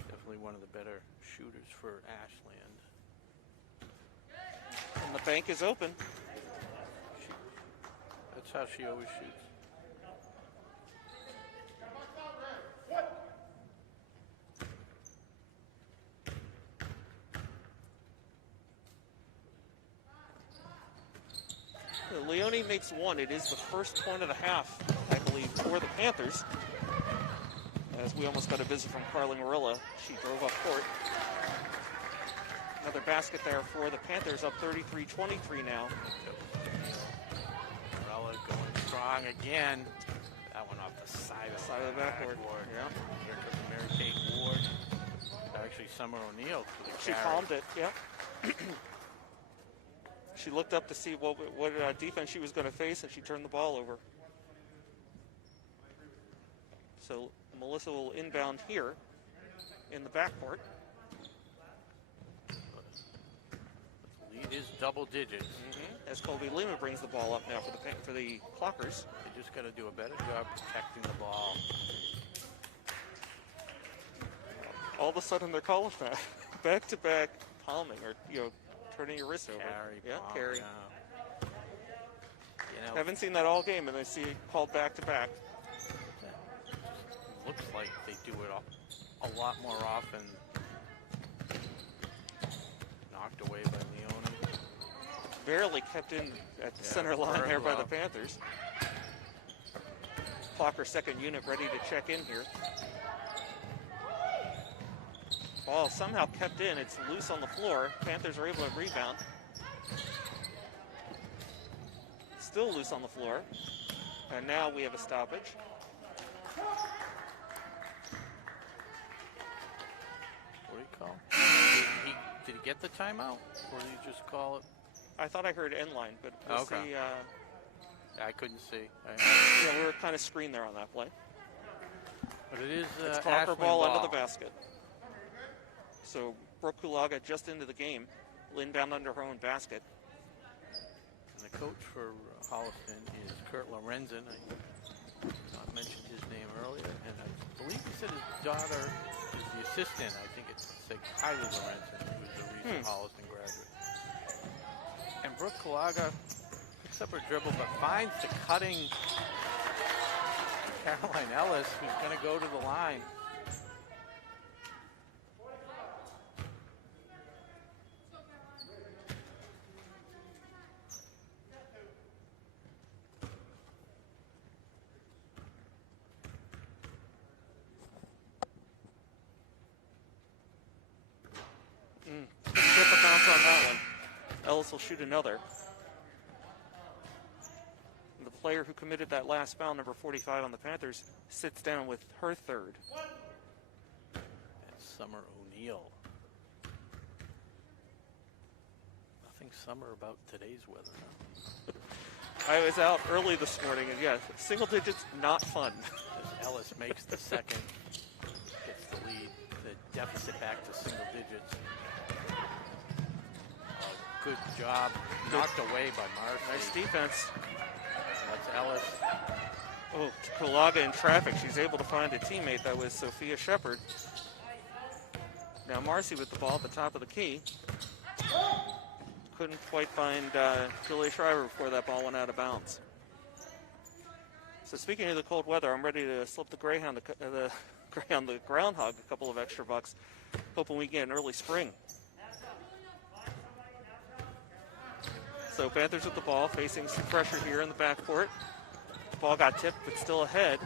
Definitely one of the better shooters for Ashland. And the bank is open. That's how she always shoots. Leone makes 1. It is the first point of the half, I believe, for the Panthers. As we almost got a visit from Carly Marilla. She drove up court. Another basket there for the Panthers, up 33-23 now. Marilla going strong again. That one off the side of the backboard. Yeah. Here comes Mary Kate Ward. Actually, Summer O'Neill. She palmed it, yeah. She looked up to see what defense she was going to face, and she turned the ball over. So Melissa will inbound here in the backcourt. Lead is double digits. As Colby Lima brings the ball up now for the Clockers. They just got to do a better job protecting the ball. All of a sudden they're calling that back-to-back palming, or turning your wrist over. Palm, carry. Yeah. Haven't seen that all game, and I see it called back-to-back. Looks like they do it a lot more often. Knocked away by Leone. Barely kept in at the center line there by the Panthers. Clocker second unit ready to check in here. Ball somehow kept in. It's loose on the floor. Panthers are able to rebound. Still loose on the floor. And now we have a stoppage. What do you call? Did he get the timeout, or did he just call it? I thought I heard end line, but we'll see. I couldn't see. We were kind of screened there on that play. But it is it's Clocker ball under the basket. So Brooke Kulaga just into the game, inbound under her own basket. And the coach for Holliston is Kurt Lorenzen. I mentioned his name earlier, and I believe he said his daughter is the assistant. I think it's Kylie Lorenzen, who's a recent Holliston graduate. And Brooke Kulaga picks up her dribble, but finds the cutting Caroline Ellis, who's going to go to the line. Bounce on that one. Ellis will shoot another. The player who committed that last foul, number 45 on the Panthers, sits down with her third. That's Summer O'Neill. Nothing summer about today's weather now. I was out early this morning, and single digits, not fun. As Ellis makes the second, gets the lead, the deficit back to single digits. Good job, knocked away by Marcy. Nice defense. That's Ellis. Oh, Kulaga in traffic. She's able to find a teammate. That was Sophia Shepard. Now Marcy with the ball at the top of the key. Couldn't quite find Julia Shriver before that ball went out of bounds. So speaking of the cold weather, I'm ready to slip the groundhog a couple of extra bucks, hoping we get an early spring. So Panthers with the ball, facing some pressure here in the backcourt. The ball got tipped, but still ahead.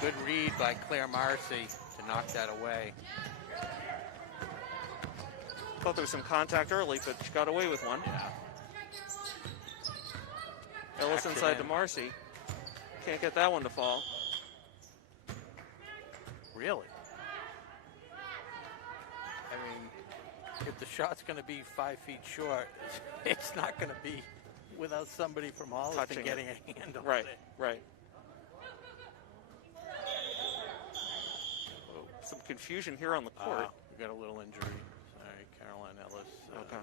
Good read by Claire Marcy to knock that away. Thought there was some contact early, but she got away with one. Yeah. Ellis inside to Marcy. Can't get that one to fall. Really? I mean, if the shot's going to be 5 feet short, it's not going to be without somebody from Holliston getting a hand on it. Right. Some confusion here on the court. We got a little injury. Sorry, Caroline Ellis Okay.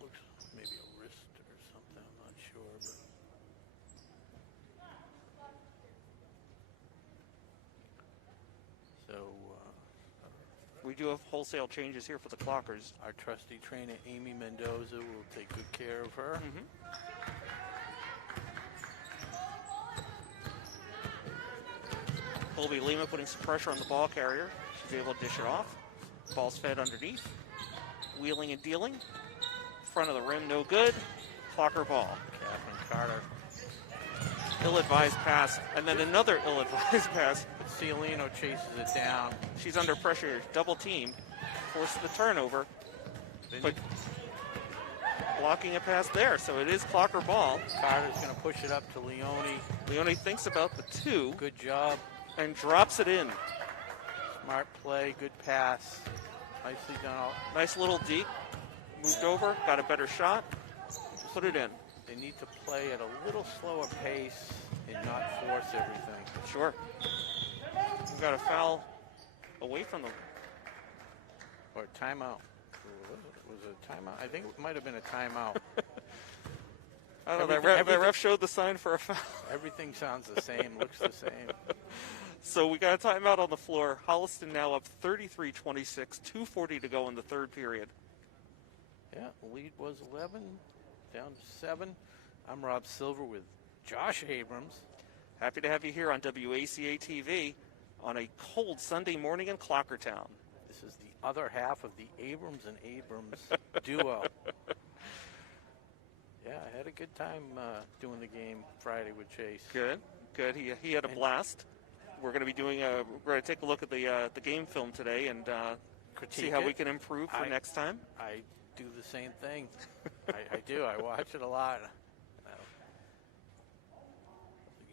Looks maybe a wrist or something. I'm not sure. But. So We do have wholesale changes here for the Clockers. our trusty trainer, Amy Mendoza, will take good care of her. Colby Lima putting some pressure on the ball carrier. She's able to dish it off. Ball's fed underneath. Wheeling and dealing. Front of the rim, no good. Clocker ball. Catherine Carter. Ill-advised pass, and then another ill-advised pass. But Cialino chases it down. She's under pressure, double team, forces the turnover, but blocking a pass there, so it is Clocker ball. Carter's going to push it up to Leone. Leone thinks about the two. Good job. And drops it in. Smart play, good pass. Nicely done. Nice little deke. Moved over, got a better shot. Put it in. They need to play at a little slower pace and not force everything. Sure. We've got a foul away from them. Or a timeout. Was it a timeout? I think it might have been a timeout. I don't know, that ref showed the sign for a foul. Everything sounds the same, looks the same. So we got a timeout on the floor. Holliston now up 33-26, 2:40 to go in the third period. Yeah, the lead was 11, down to 7. I'm Rob Silver with Josh Abrams. Happy to have you here on WACA-TV on a cold Sunday morning in Clockertown. This is the other half of the Abrams and Abrams duo. Yeah, I had a good time doing the game Friday with Chase. Good. He had a blast. We're going to be we're going to take a look at the game film today and see how we can improve for next time. I do the same thing. I do. I watch it a lot.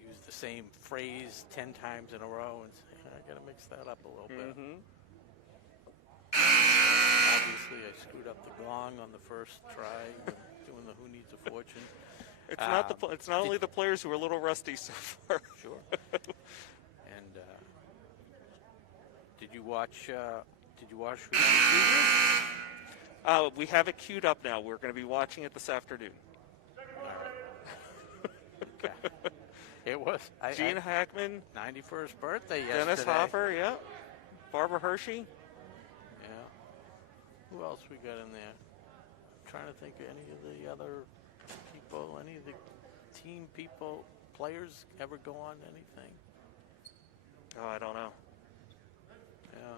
Use the same phrase 10 times in a row and say, I got to mix that up a little bit. Obviously, I screwed up the gong on the first try, doing the Who Needs a Fortune. It's not only the players who are a little rusty so far. Sure. And did you watch Who Needs a We have it queued up now. We're going to be watching it this afternoon. All right. Okay. It was Gene Hackman, 91st birthday yesterday. Dennis Hopper, yeah. Barbara Hershey. Yeah. Who else we got in there? I'm trying to think of any of the other people, any of the team people, players ever go on anything? Oh, I don't know. Yeah.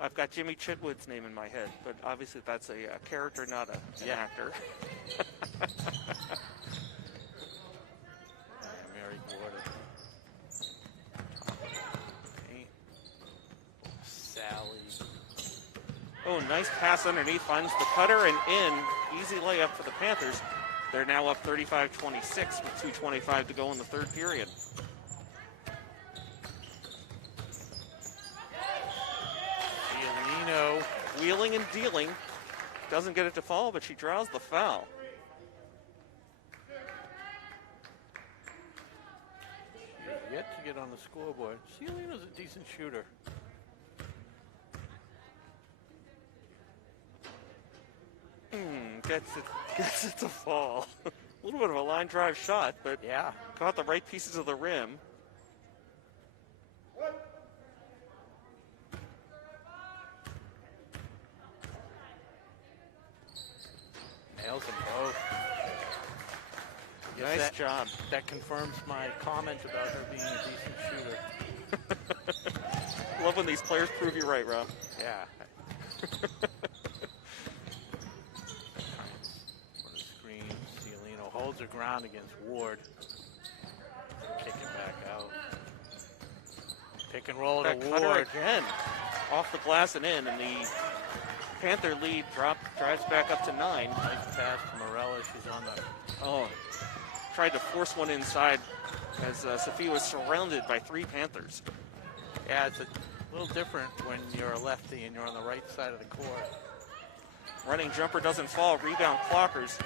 I've got Jimmy Chitwood's name in my head, but obviously that's a character, not an actor. Mary Gordon. Hey. Sally. Oh, nice pass underneath, finds the cutter and in. Easy layup for the Panthers. They're now up 35-26 with 2:25 to go in the third period. Cialino. Wheeling and dealing. Doesn't get it to fall, but she draws the foul. Yet to get on the scoreboard. Cialino's a decent shooter. Gets it to fall. A little bit of a line drive shot, but Yeah. caught the right pieces of the rim. Nails them both. I guess Nice job. That confirms my comment about her being a decent shooter. Love when these players prove you right, Rob. Yeah. For the screen, Cialino holds her ground against Ward. Kick it back out. Pick and roll to That cutter Ward. again. Off the glass and in, and the Panther lead drives back up to 9. Nice pass to Morella. She's on the... Oh, tried to force one inside as Sophia was surrounded by 3 Panthers. Yeah, it's a little different when you're a lefty and you're on the right side of the court. Running jumper doesn't fall. Rebound Clockers.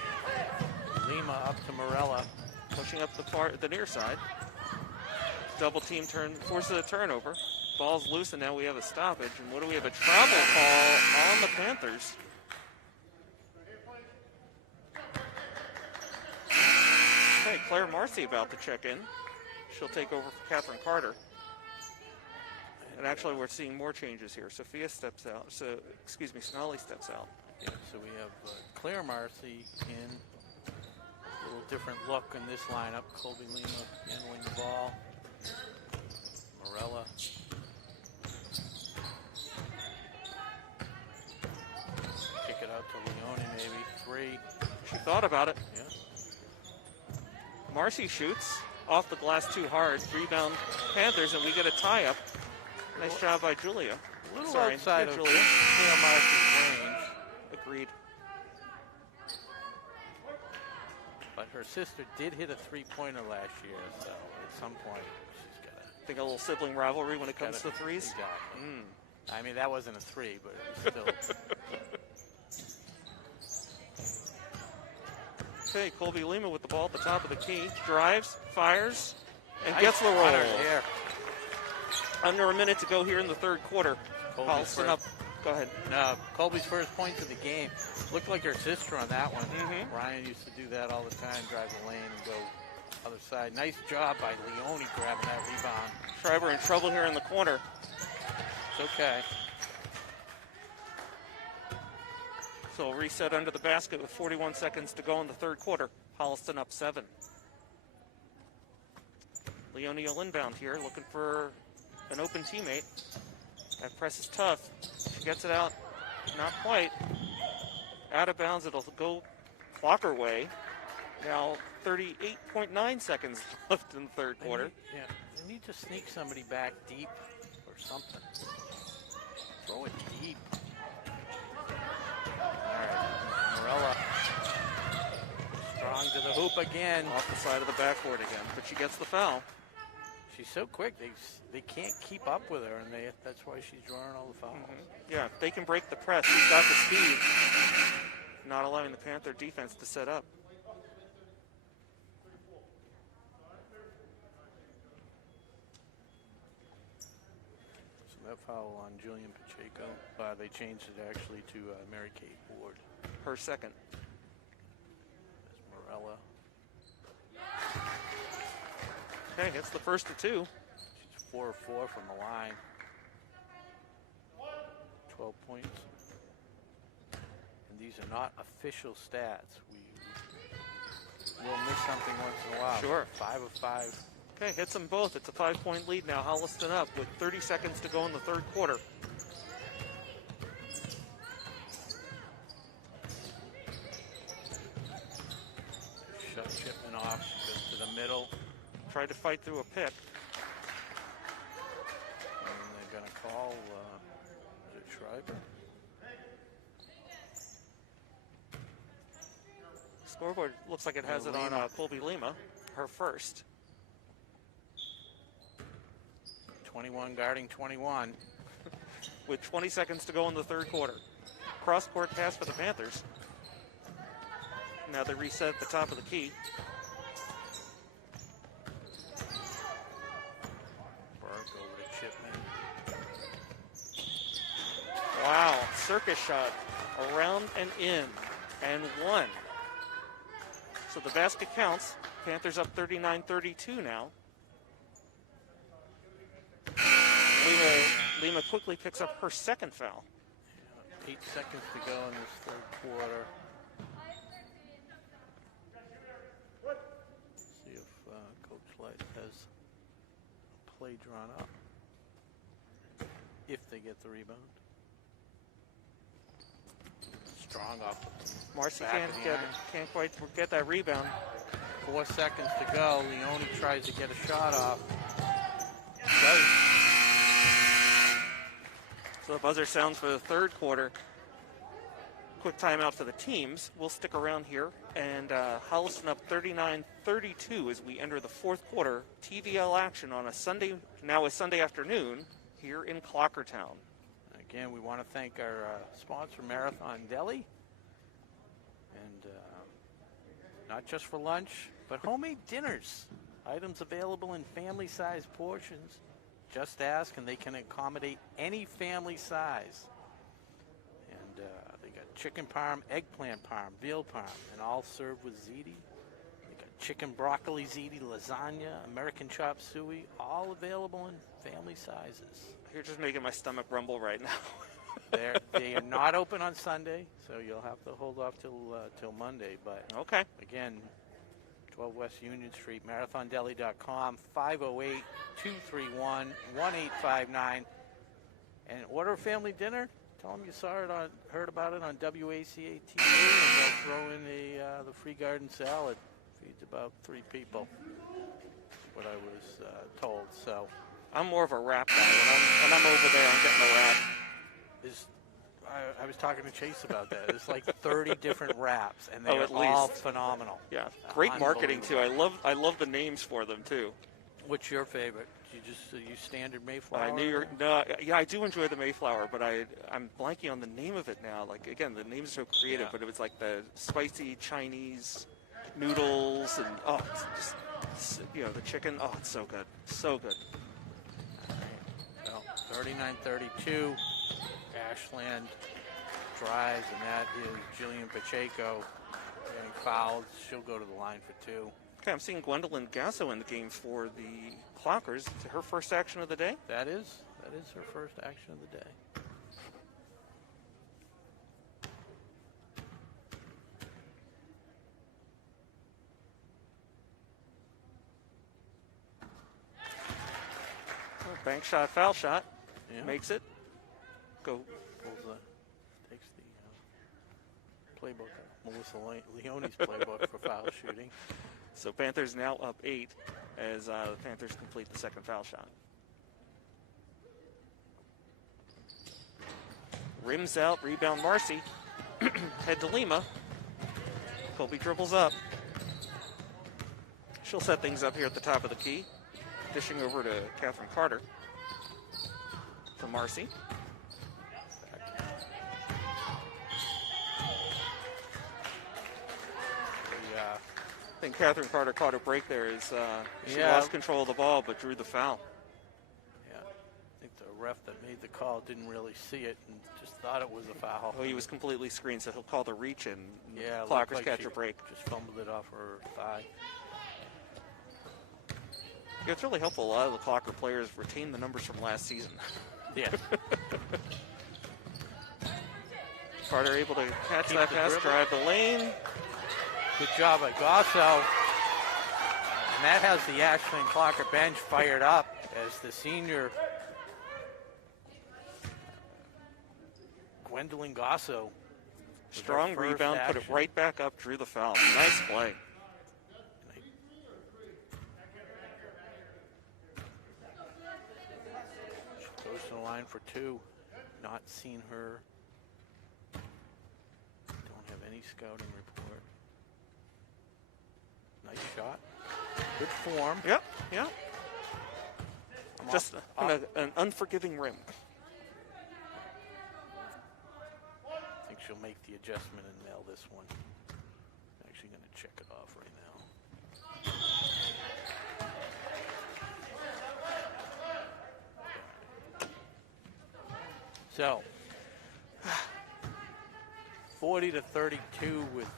Lima up to Morella. Pushing up the near side. Double team forces a turnover. Ball's loose, and now we have a stoppage. And what do we have? A travel call on the Panthers. Okay, Claire Marcy about to check in. She'll take over for Catherine Carter. And actually, we're seeing more changes here. Sophia steps out. Snolly steps out. Yeah, so we have Claire Marcy in. A little different look in this lineup. Colby Lima handling the ball. Morella. Kick it out to Leone, maybe. 3. She thought about it. Yeah. Marcy shoots off the glass too hard. Rebound Panthers, and we get a tie-up. Nice job by Julia. A little outside of Julia. Claire Marcy's range. Agreed. But her sister did hit a 3-pointer last year, so at some point she's got to. I think a little sibling rivalry when it comes to threes. Exactly. I mean, that wasn't a 3, but it was still. Okay, Colby Lima with the ball at the top of the key. Drives, fires, and Nice gets the roll. there. Under a minute to go here in the third quarter. Holliston up. Go ahead. No, Colby's first points of the game. Looked like her sister on that one. Mm-hmm. Ryan used to do that all the time, drive the lane and go other side. Nice job by Leone grabbing that rebound. Schreiber in trouble here in the corner. It's okay. So we'll reset under the basket with 41 seconds to go in the third quarter. Holliston up 7. Leone will inbound here, looking for an open teammate. That press is tough. She gets it out. Not quite. Out of bounds. It'll go clocker way. Now 38.9 seconds left in the third quarter. They need to sneak somebody back deep or something. Throw it deep. All right. Morella. Strong to the hoop again. Off the side of the backboard again. But she gets the foul. She's so quick, they can't keep up with her, and that's why she's drawing all the fouls. Yeah, if they can break the press. She's got the speed, not allowing the Panther defense to set up. So that foul on Julian Pacheco, they changed it actually to Mary Kate Ward. Her second. There's Morella. Okay, it's the first of 2. She's 4 of 4 from the line. 12 points. And these are not official stats. We'll miss something once in a while. Sure. 5 of 5. Okay, hits them both. It's a 5-point lead now. Holliston up with 30 seconds to go in the third quarter. Shut Shipman off, goes to the middle. Tried to fight through a pick. And they're going to call is it Schreiber? Scoreboard looks like it has it on Colby Lima, her first. 21 guarding 21. With 20 seconds to go in the third quarter. Cross-court pass for the Panthers. Now they reset at the top of the key. Wow, circus shot around and in, and 1. So the basket counts. Panthers up 39-32 now. Lima quickly picks up her second foul. 8 seconds to go in this third quarter. See if Coach Light has a play drawn up. If they get the rebound. Strong off. Marcy can't quite get that rebound. 4 seconds to go. Leone tries to get a shot off. Does. So the buzzer sounds for the third quarter. Quick timeout for the teams. We'll stick around here. And Holliston up 39-32 as we enter the fourth quarter. TVL action on a Sunday afternoon here in Clockertown. Again, we want to thank our sponsor, Marathon Deli. And not just for lunch, but homemade dinners. Items available in family-sized portions. Just ask, and they can accommodate any family size. And they got chicken parm, eggplant parm, veal parm, and all served with ziti. They got chicken broccoli ziti, lasagna, American chop suey, all available in family sizes. You're just making my stomach rumble right now. They are not open on Sunday, so you'll have to hold off till Monday. But Okay. again, 12 West Union Street, marathondeli.com, 508-231-1859. And order a family dinner. Tell them you heard about it on WACA-TV, and they'll throw in the free garden salad. Feeds about 3 people, what I was told. So I'm more of a wrap guy. When I'm over there, I'm getting a wrap. I was talking to Chase about that. There's like 30 different wraps, and they're at all least. phenomenal. Yeah, great marketing too. I love the names for them too. What's your favorite? You standard Mayflower? Yeah, I do enjoy the Mayflower, but I'm blanking on the name of it now. Like again, the name's so creative, but it was like the spicy Chinese noodles, and it's just the chicken. Oh, it's so good, so good. Well, 39-32, Ashland drives, and that is Jillian Pacheco getting fouled. She'll go to the line for 2. Okay, I'm seeing Gwendolyn Gasso in the game for the Clockers. Is it her first action of the day? That is her first action of the day. Bank shot, foul shot. Yeah. Makes it. Go. Takes the playbook, Melissa Leone's playbook for foul shooting. So Panthers now up 8 as the Panthers complete the second foul shot. Rims out, rebound Marcy. Head to Lima. Colby dribbles up. She'll set things up here at the top of the key. Dishing over to Catherine Carter for Marcy. I think Catherine Carter caught a break there as she lost control of the ball but drew the foul. Yeah, I think the ref that made the call didn't really see it and just thought it was a foul. Well, he was completely screened, so he'll call the reach, and Clockers like catch a break. Just fumbled it off her thigh. Yeah, it's really helpful. A lot of the Clocker players retain the numbers from last season. Yeah. Carter able to catch that pass, drive the lane. Good job by Gosso. And that has the Ashland Clocker bench fired up as the senior Gwendolyn Gosso. Strong rebound, put it right back up, drew the foul. Nice play. Goes to the line for 2. Not seen her. Don't have any scouting report. Nice shot. Good form. Yep. Just an unforgiving rim. I think she'll make the adjustment and nail this one. I'm actually going to check it off right now. So, 40-32 with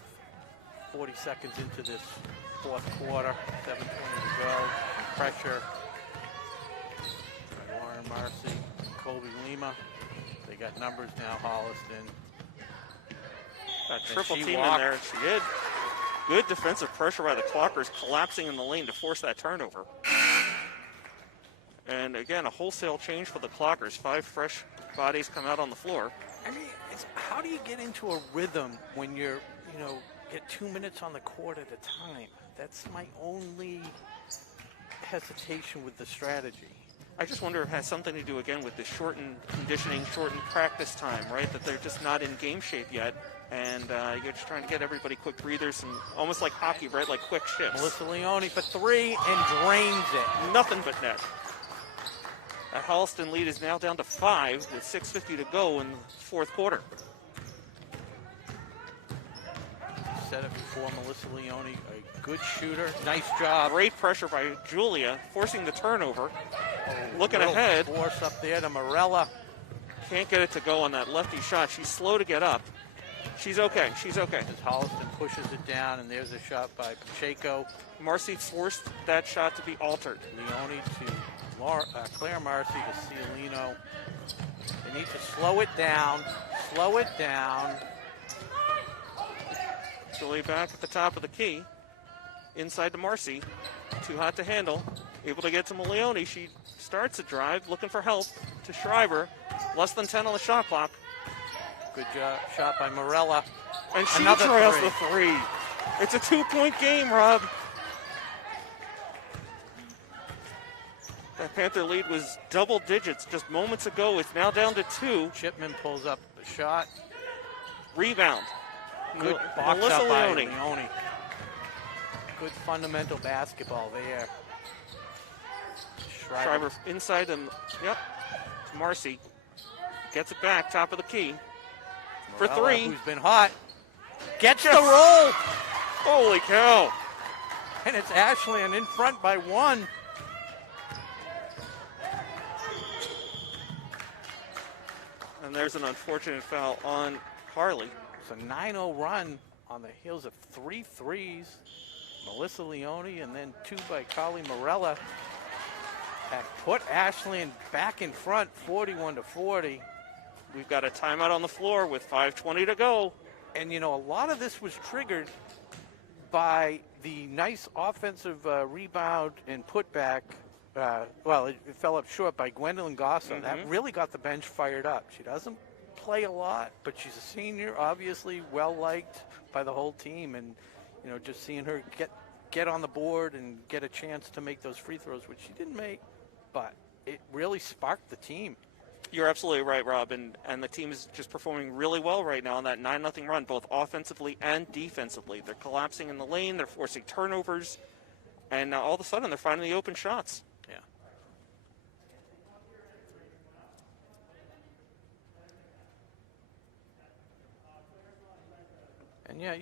40 seconds into this fourth quarter, 7:20 to go. Pressure by Lauren Marcy, Colby Lima. They got numbers now, Holliston. Got triple team in there. She did. Good defensive pressure by the Clockers, collapsing in the lane to force that turnover. And again, a wholesale change for the Clockers. 5 fresh bodies come out on the floor. I mean, how do you get into a rhythm when you're, get 2 minutes on the court at a time? That's my only hesitation with the strategy. I just wonder if it has something to do, again, with the shortened conditioning, shortened practice time, right? That they're just not in game shape yet. And you're just trying to get everybody quick breathers and almost like hockey, right? Like quick shifts. Melissa Leone for 3 and drains it. Nothing but net. That Holliston lead is now down to 5 with 6:50 to go in the fourth quarter. said it before, Melissa Leone, a good shooter. Nice job. Great pressure by Julia, forcing the turnover. Looking Little ahead. Force up there to Morella. Can't get it to go on that lefty shot. She's slow to get up. She's okay. She's okay. As Holliston pushes it down, and there's a shot by Pacheco. Marcy forced that shot to be altered. Leone to Claire Marcy to Cialino. They need to slow it down. Slow it down. Julie back at the top of the key. Inside to Marcy. Too hot to handle. Able to get to Leone. She starts a drive, looking for help to Schreiber. Less than 10 on the shot clock. Good job, shot by Morella. And she Another trails three. the three. It's a 2-point game, Rob. That Panther lead was double digits just moments ago. It's now down to 2. Chipman pulls up the shot. Rebound. Good box Melissa up by Leone. Leone. Good fundamental basketball there. Schreiber inside him. Yep. Marcy gets it back, top of the key. For Morella, 3. who's been hot. Gets the roll. Holy cow. And it's Ashland in front by 1. And there's an unfortunate foul on Carly. It's a 9-0 run on the heels of 3 threes. Melissa Leone and then 2 by Carly Morella have put Ashland back in front, 41-40. We've got a timeout on the floor with 5:20 to go. And, you know, a lot of this was triggered by the nice offensive rebound and putback. Well, it fell up short by Gwendolyn Gossa. That really got the bench fired up. She doesn't play a lot, but she's a senior, obviously well-liked by the whole team. And, you know, just seeing her get on the board and get a chance to make those free throws, which she didn't make, but it really sparked the team. You're absolutely right, Rob, and the team is just performing really well right now on that 9-0 run, both offensively and defensively. They're collapsing in the lane, they're forcing turnovers, and all of a sudden they're finding the open shots. Yeah. And yeah,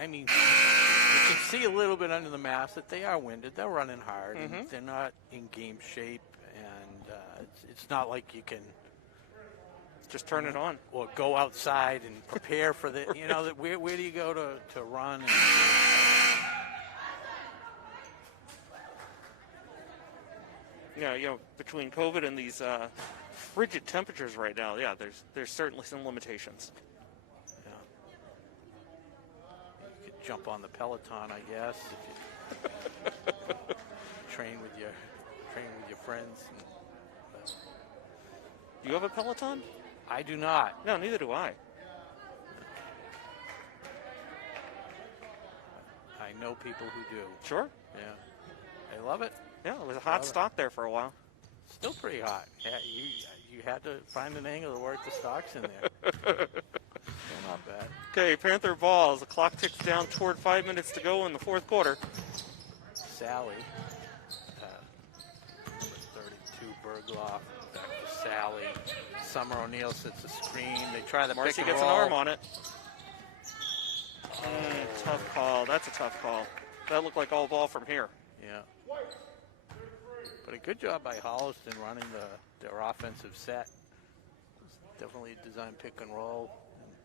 I mean, you can see a little bit under the mask that they are winded. They're running hard, and they're not in game shape, and it's not like you can just turn it on or go outside and prepare for the. You know, where do you go to run? And, yeah, you know, between COVID and these frigid temperatures right now, yeah, there's certainly some limitations. yeah. You could jump on the Peloton, I guess, if you train with your friends. Do you have a Peloton? I do not. No, neither do I. I know people who do. Sure. Yeah. I love it. Yeah, it was a hot stock there for a while. Still pretty hot. Yeah, you had to find an angle to work the stocks in there. Still not bad. Okay, Panther ball as the clock ticks down toward 5 minutes to go in the fourth quarter. Sally, number 32, Bergloff, back to Sally. Summer O'Neill sets a screen. They try the Marcy pick and gets roll. an arm on it. Tough call. That's a tough call. That looked like all ball from here. Yeah. But a good job by Holliston running their offensive set. Definitely a design pick and roll.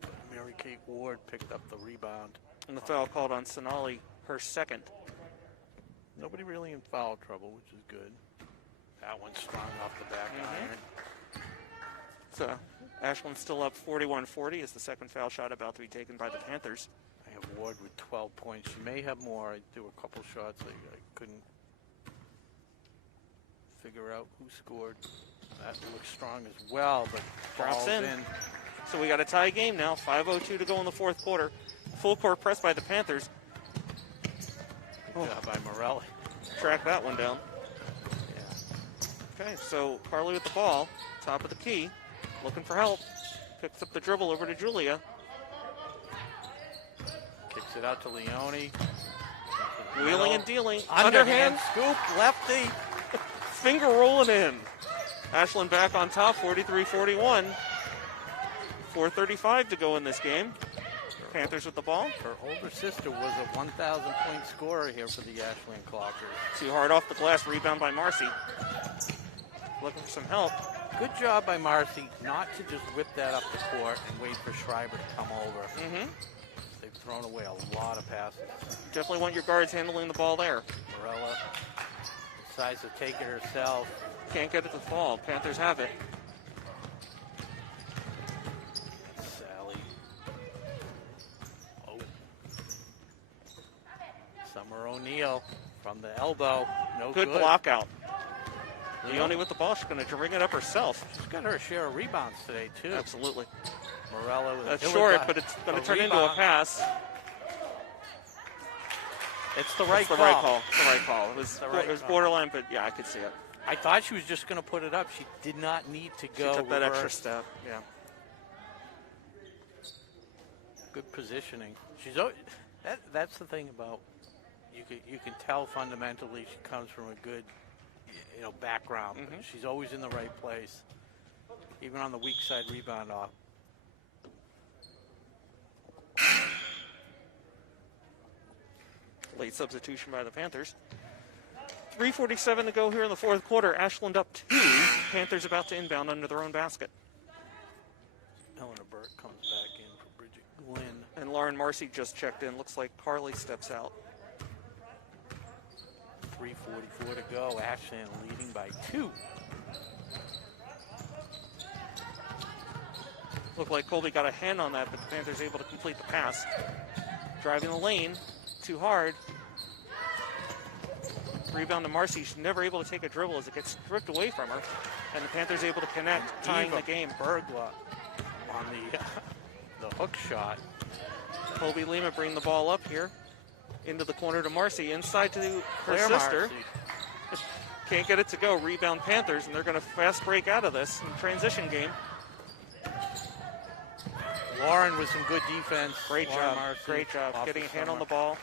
And Mary Kate Ward picked up the rebound. And the foul called on Sonali, her second. Nobody really in foul trouble, which is good. That one's strong off the back iron. So Ashland's still up 41-40 as the second foul shot about to be taken by the Panthers. I have Ward with 12 points. She may have more. I do a couple shots. I couldn't figure out who scored. That looks strong as well, but Drops falls in. in. So we got a tie game now. 5:02 to go in the fourth quarter. Full court press by the Panthers. Good job by Morelli. Track that one down. Yeah. Okay, so Carly with the ball, top of the key, looking for help. Picks up the dribble over to Julia. Kicks it out to Leone. Wheeling and dealing. Underhand scoop, lefty. Finger rolling in. Ashland back on top, 43-41. 4:35 to go in this game. Panthers with the ball. Her older sister was a 1,000-point scorer here for the Ashland Clockers. Too hard off the glass, rebound by Marcy. Looking for some help. Good job by Marcy not to just whip that up the court and wait for Schreiber to come over. Mm-hmm. They've thrown away a lot of passes. Definitely want your guards handling the ball there. Morella decides to take it herself. Can't get it to fall. Panthers have it. Sally. Oh. Summer O'Neill from the elbow. No good. Good block out. Leone with the ball. She's going to ring it up herself. She's got her share of rebounds today, too. Absolutely. Morella with That's short, but it's going to turn into a pass. It's the right call. The right call. It was borderline, but yeah, I could see it. I thought she was just going to put it up. She did not need to go. She took that extra step. Yeah. Good positioning. That's the thing about you can tell fundamentally she comes from a good background. Mm-hmm. She's always in the right place, even on the weak side rebound off. Late substitution by the Panthers. 3:47 to go here in the fourth quarter. Ashland up 2. Panthers about to inbound under their own basket. Eleanor Burke comes back in for Bridget Glynn. And Lauren Marcy just checked in. Looks like Carly steps out. 3:44 to go. Ashland leading by 2. Looked like Colby got a hand on that, but the Panthers able to complete the pass. Driving the lane. Too hard. Rebound to Marcy. She's never able to take a dribble as it gets stripped away from her. And the Panthers able to connect, tying the game. Bergla on the hook shot. Colby Lima bring the ball up here. Into the corner to Marcy. Inside to her Claire sister. Marcy. Can't get it to go. Rebound Panthers, and they're going to fast break out of this in transition game. Lauren with some good defense. Great Lauren job. Marcy, Great job. Getting a hand on the ball.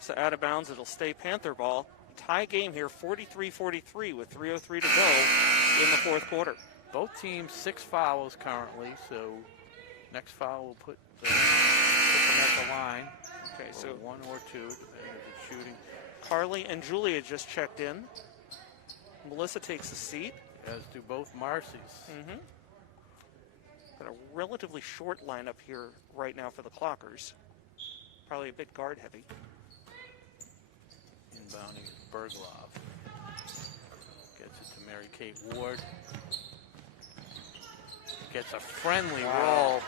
So out of bounds, it'll stay Panther ball. Tie game here, 43-43 with 3:03 to go in the fourth quarter. Both teams 6 fouls currently, so next foul will put them at the line. Okay, so 1 or 2, depending if it's shooting. Carly and Julia just checked in. Melissa takes a seat. As do both Marcy's. Mm-hmm. Got a relatively short lineup here right now for the Clockers. Probably a bit guard heavy. Inbounding Berglov. Gets it to Mary Kate Ward. Gets a friendly roll.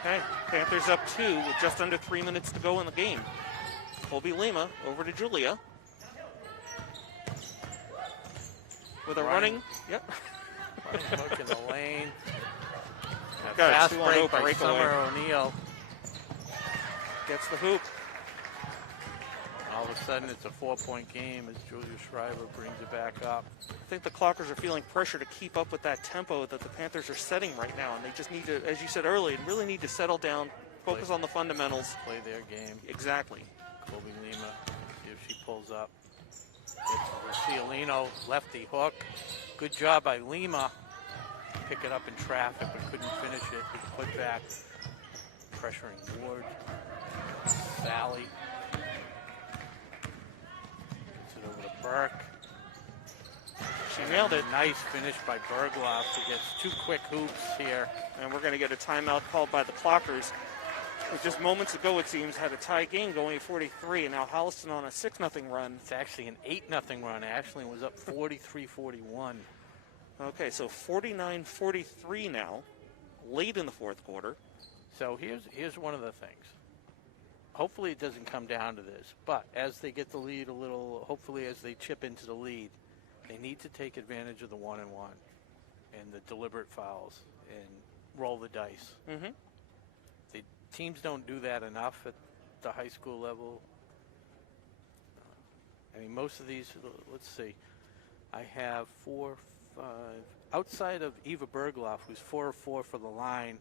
Okay, Panthers up 2 with just under 3 minutes to go in the game. Colby Lima over to Julia. With a running Hook in the lane. A Got fast a 2-on-0 break by breakaway. Summer O'Neill. Gets the hoop. All of a sudden, it's a 4-point game as Julia Schreiber brings it back up. I think the Clockers are feeling pressure to keep up with that tempo that the Panthers are setting right now, and they just need to, as you said earlier, really need to settle down, focus on the fundamentals. Play their game. Exactly. Colby Lima, see if she pulls up. Cialino, lefty hook. Good job by Lima. Pick it up in traffic, but couldn't finish it. Big put back. Pressuring Ward. Sally. Gets it over to Burke. She nailed it. Nice finish by Bergloff. She gets 2 quick hoops here. And we're going to get a timeout called by the Clockers. Just moments ago, it seems, had a tie game going at 43, and now Holliston on a 6-0 run. It's actually an 8-0 run. Ashland was up 43-41. Okay, so 49-43 now, late in the fourth quarter. So here's one of the things. Hopefully it doesn't come down to this, but as they get the lead a little, hopefully as they chip into the lead, they need to take advantage of the 1-1 and the deliberate fouls and roll the dice. Mm-hmm. The teams don't do that enough at the high school level. I mean, most of these, let's see, I have 4, 5, outside of Eva Bergloff, who's 4 of 4 for the line.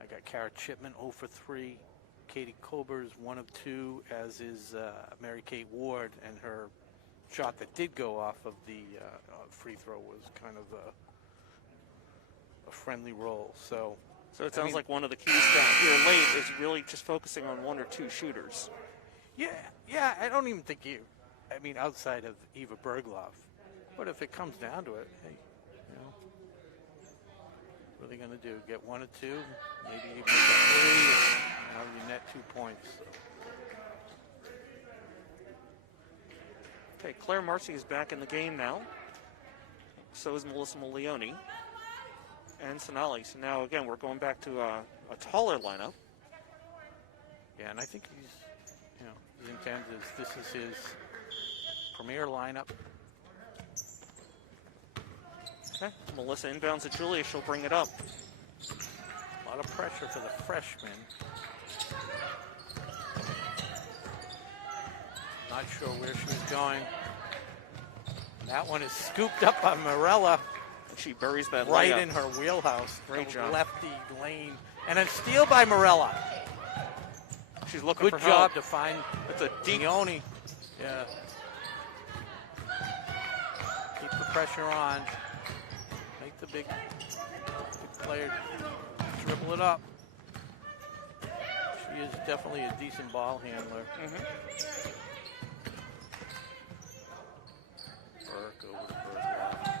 I got Kara Chipman 0 for 3. Katie Kober's 1 of 2, as is Mary Kate Ward, and her shot that did go off of the free throw was kind of a friendly roll. So So it sounds like one of the keys down here late is really just focusing on one or two shooters. Yeah, I don't even think outside of Eva Bergloff. But if it comes down to it, hey, what are they going to do? Get one or two? Maybe even make a three? You net 2 points. Okay, Claire Marcy is back in the game now. So is Melissa Milioni and Sonali. So now, again, we're going back to a taller lineup. Yeah, and I think his intent is this is his premier lineup. Okay, Melissa inbounds at Julia. She'll bring it up. A lot of pressure for the freshman. Not sure where she was going. That one is scooped up by Morella. She buries that right layup. In her wheelhouse. Great job. Lefty lane. And a steal by Morella. She's looking for help. Good job to find It's a deep. Leone. Yeah. Keep the pressure on. Make the big player dribble it up. She is definitely a decent ball handler. Burke over to Bergloff.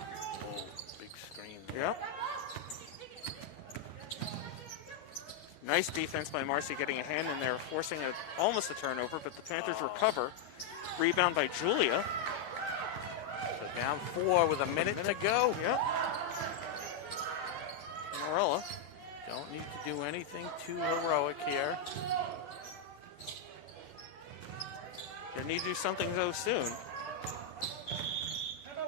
Oh, big screen there. Yep. Nice defense by Marcy, getting a hand in there, forcing almost a turnover, but the Panthers recover. Rebound by Julia. So down 4 with a minute to go. Yep. Morella. Don't need to do anything too heroic here. They need to do something, though, soon.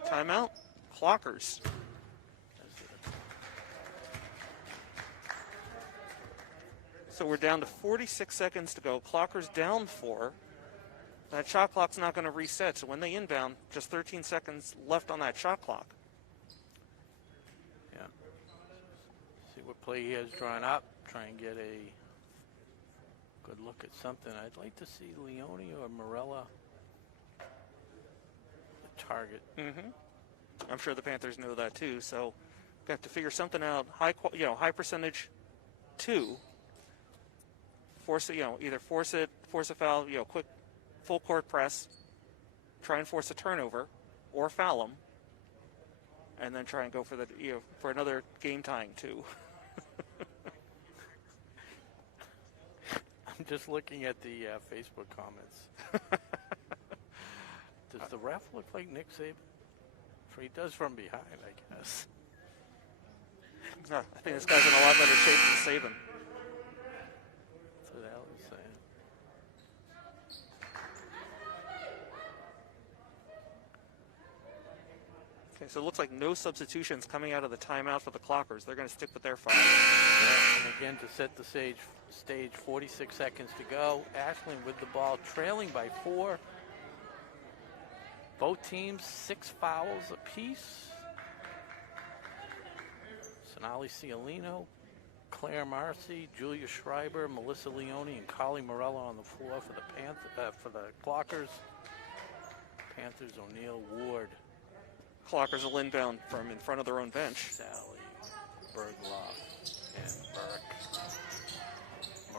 Timeout. Clockers. So we're down to 46 seconds to go. Clockers down 4. That shot clock's not going to reset, so when they inbound, just 13 seconds left on that shot clock. Yeah. See what play he has drawn up. Try and get a good look at something. I'd like to see Leone or Morella the target. I'm sure the Panthers know that too, so we have to figure something out. High percentage 2. Force it, either force a foul, quick full court press, try and force a turnover, or foul them, and then try and go for for another game tying 2. I'm just looking at the Facebook comments. Does the ref look like Nick Saban? He does from behind, I guess. I think this guy's in a lot better shape than Saban. That's what Al was saying. Okay, so it looks like no substitutions coming out of the timeout for the Clockers. They're going to stick with their 5. Yeah, and again, to set the stage, 46 seconds to go. Ashland with the ball, trailing by 4. Both teams 6 fouls apiece. Sonali Cialino, Claire Marcy, Julia Schreiber, Melissa Leone, and Carly Morella on the floor for the Clockers. Panthers O'Neill, Ward, Clockers will inbound from in front of their own bench. Sally, Bergloff, and Burke.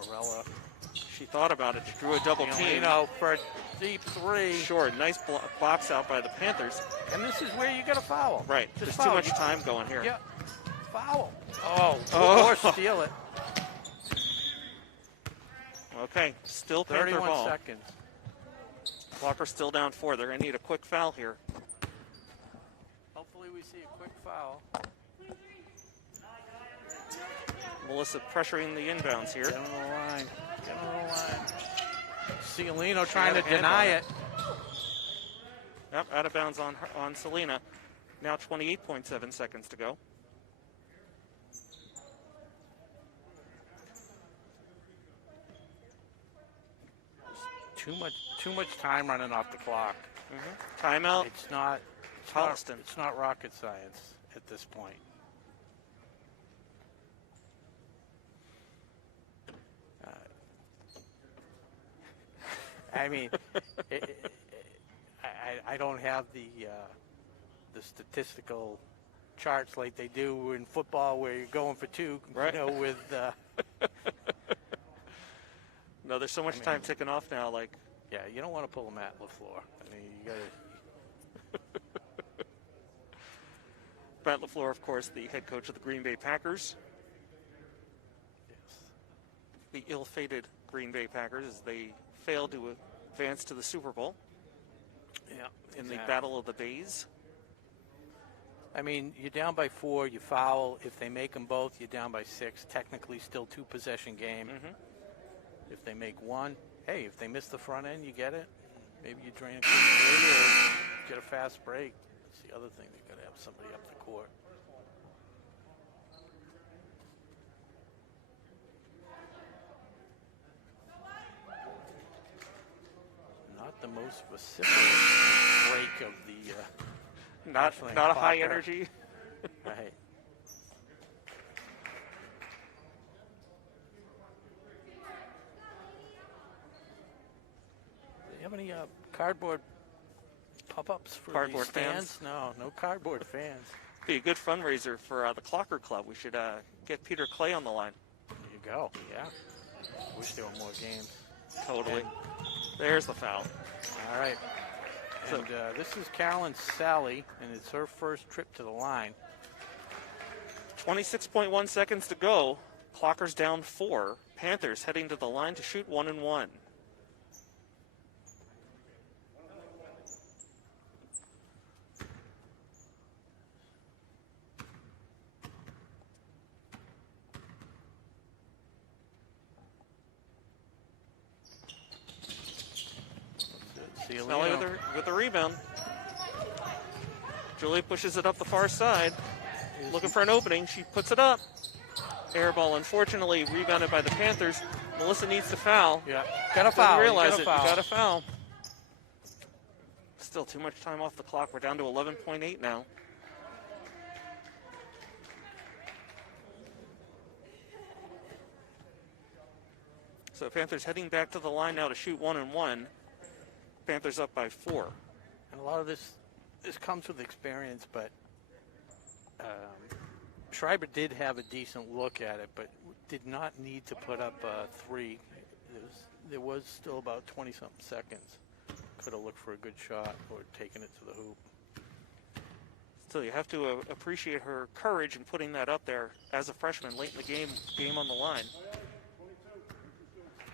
Morella. She thought about it. She drew a double team. For a deep 3. Short. Nice box out by the Panthers. And this is where you get a foul. Right. Just There's too much time going here. Yeah. Foul. Or steal it. Okay. Still Panther 31 ball. seconds. Clockers still down 4. They're going to need a quick foul here. Hopefully we see a quick foul. Melissa pressuring the inbounds here. Get on the line. Cialino trying to deny it. Yep, out of bounds on Selena. Now 28.7 seconds to go. Too much time running off the clock. Timeout. It's not Holliston. It's not rocket science at this point. I mean, I don't have the statistical charts like they do in football where you're going for two, Right. you know, with No, there's so much time ticking off now. Like, yeah, you don't want to pull them at LaFleur. I mean, you got to. Matt LaFleur, of course, the head coach of the Green Bay Packers. Yes. The ill-fated Green Bay Packers as they failed to advance to the Super Bowl Yeah. in the exactly. Battle of the Bays. I mean, you're down by 4, you foul. If they make them both, you're down by 6. Technically, still 2-possession game. Mm-hmm. If they make one, hey, if they miss the front end, you get it. Maybe you drain a quick three or get a fast break. That's the other thing. They've got to have somebody up the court. Not the most vociferous break of the Not Ashland a high Clocker. energy. right. Do you have any cardboard pop-ups for Cardboard these stands? fans? No cardboard fans. Be a good fundraiser for the Clocker Club. We should get Peter Clay on the line. There you go. Yeah. Wish there were more games. Totally. There's the foul. All right. So- And this is Carolyn Sally, and it's her first trip to the line. 26.1 seconds to go. Clockers down 4. Panthers heading to the line to shoot 1-1. See you Sally later. with the rebound. Julie pushes it up the far side. Looking for an opening. She puts it up. Air ball, unfortunately, rebounded by the Panthers. Melissa needs to foul. Yeah. Got a Didn't foul. realize You it. got a You foul. got a foul. Still too much time off the clock. We're down to 11.8 now. So Panthers heading back to the line now to shoot 1-1. Panthers up by 4. And a lot of this comes with experience, but Schreiber did have a decent look at it, but did not need to put up a 3. There was still about 20-something seconds. Could have looked for a good shot or taken it to the hoop. So you have to appreciate her courage in putting that up there as a freshman late in the game on the line.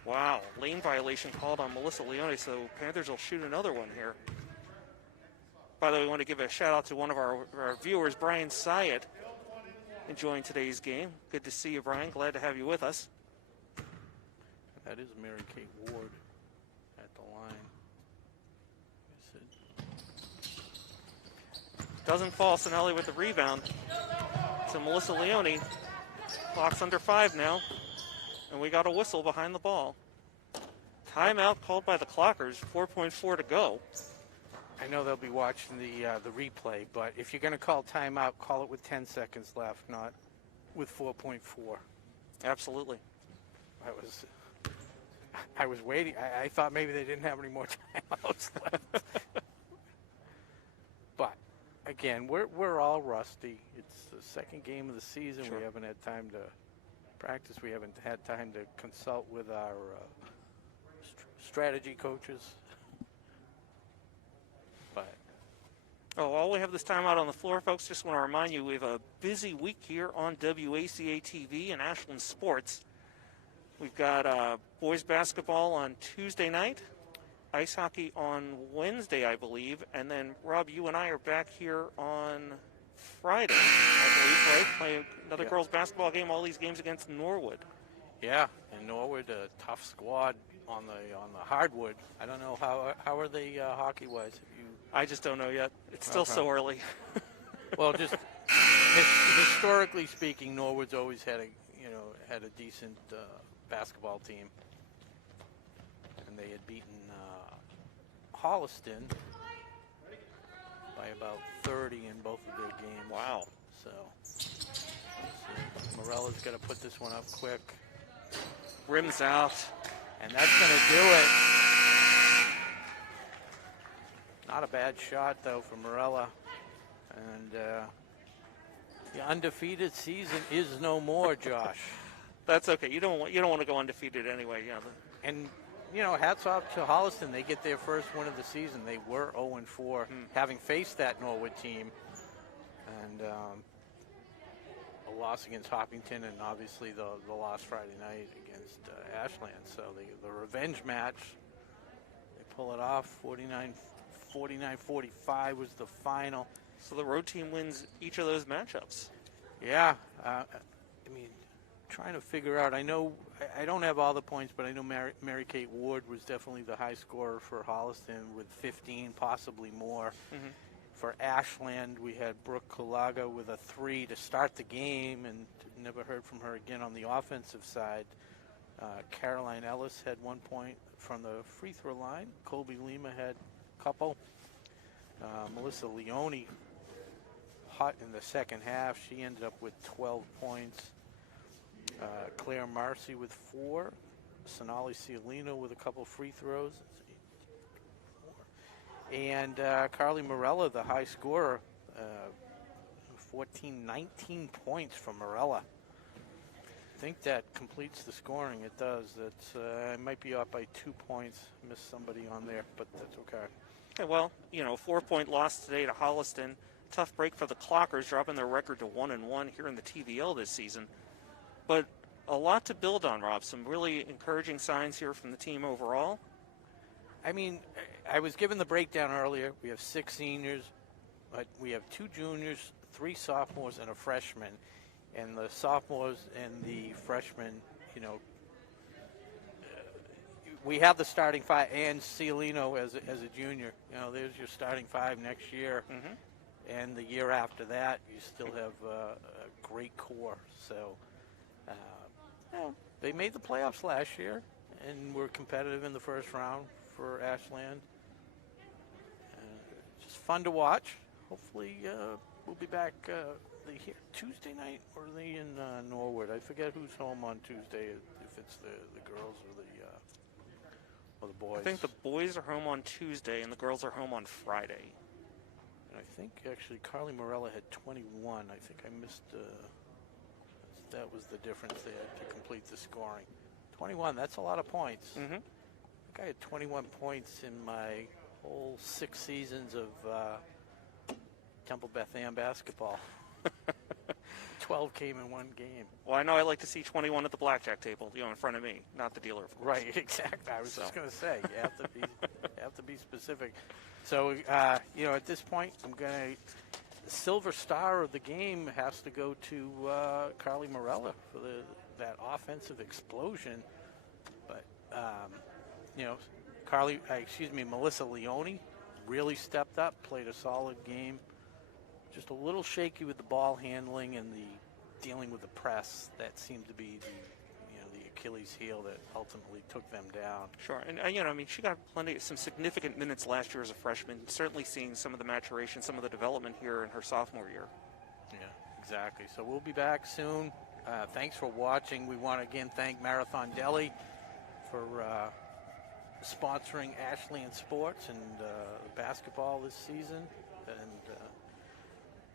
Wow, lane violation called on Melissa Leone, so Panthers will shoot another one here. By the way, we want to give a shout out to one of our viewers, Brian Syatt, enjoying today's game. Good to see you, Brian. Glad to have you with us. That is Mary Kate Ward at the line. Doesn't fall. Sinelli with the rebound. So Melissa Leone. Clock's under 5 now. And we got a whistle behind the ball. Timeout called by the Clockers. 4.4 to go. I know they'll be watching the replay, but if you're going to call timeout, call it with 10 seconds left, not with 4.4. Absolutely. I was waiting. I thought maybe they didn't have any more timeouts left. But again, we're all rusty. It's the second game of the season. Sure. We haven't had time to practice. We haven't had time to consult with our strategy coaches. But Oh, while we have this timeout on the floor, folks, just want to remind you we have a busy week here on WACA-TV and Ashland Sports. We've got boys basketball on Tuesday night, ice hockey on Wednesday, I believe, and then, Rob, you and I are back here on Friday, I believe, right? Playing another Yeah. girls basketball game, all these games against Norwood. yeah, and Norwood, a tough squad on the hardwood. I don't know how are they hockey-wise. Have you? I just don't know yet. It's still so early. Well, just historically speaking, Norwood's always had a decent basketball team, and they had beaten Holliston by about 30 in both of their games. Wow. So Morella's got to put this one up quick, Rims out. and that's going to do it. Not a bad shot though for Morella, and The undefeated season is no more, Josh. That's okay. You don't want to go undefeated anyway. Yeah. And, hats off to Holliston. They get their first win of the season. They were 0-4, having faced that Norwood team. And a loss against Hopkinton, and obviously the loss Friday night against Ashland. So the revenge match, they pull it off. 49-45 was the final. So the road team wins each of those matchups. Yeah. Trying to figure out. I know I don't have all the points, but I know Mary Kate Ward was definitely the high scorer for Holliston with 15, possibly more. Mm-hmm. For Ashland, we had Brooke Kalaga with a 3 to start the game, and never heard from her again on the offensive side. Caroline Ellis had 1 point from the free throw line. Colby Lima had a couple. Melissa Leone, hot in the second half. She ended up with 12 points. Claire Marcy with 4. Sonali Cialino with a couple free throws. And Carly Morella, the high scorer, 19 points from Morella. I think that completes the scoring. It does. That's I might be off by 2 points. Missed somebody on there, but that's okay. Okay, well, 4-point loss today to Holliston. Tough break for the Clockers, dropping their record to 1-1 here in the TVL this season. But a lot to build on, Rob. Some really encouraging signs here from the team overall. I was given the breakdown earlier. We have 6 seniors, but we have 2 juniors, 3 sophomores, and a freshman. And the sophomores and the freshmen, we have the starting 5 and Cialino as a junior. There's your starting 5 next year. Mm-hmm. And the year after that, you still have a great core. So they made the playoffs last year and were competitive in the first round for Ashland. Just fun to watch. Hopefully we'll be back they here Tuesday night, or are they in Norwood? I forget who's home on Tuesday, if it's the girls or the boys. I think the boys are home on Tuesday and the girls are home on Friday. And I think actually Carly Morella had 21. I think I missed. That was the difference they had to complete the scoring. 21. That's a lot of points. Mm-hmm. I think I had 21 points in my whole 6 seasons of Temple Beth Ann basketball. 12 came in one game. Well, I know I like to see 21 at the blackjack table, in front of me, not the dealer, of course. Right, exactly. I was just going to say, you have to be specific. So, at this point, the silver star of the game has to go to Carly Morella for that offensive explosion. But, Melissa Leone really stepped up, played a solid game. Just a little shaky with the ball handling and the dealing with the press. That seemed to be the Achilles heel that ultimately took them down. Sure, and she got some significant minutes last year as a freshman. Certainly seeing some of the maturation, some of the development here in her sophomore year. Yeah, exactly. So we'll be back soon. Thanks for watching. We want to again thank Marathon Deli for sponsoring Ashland sports and basketball this season, and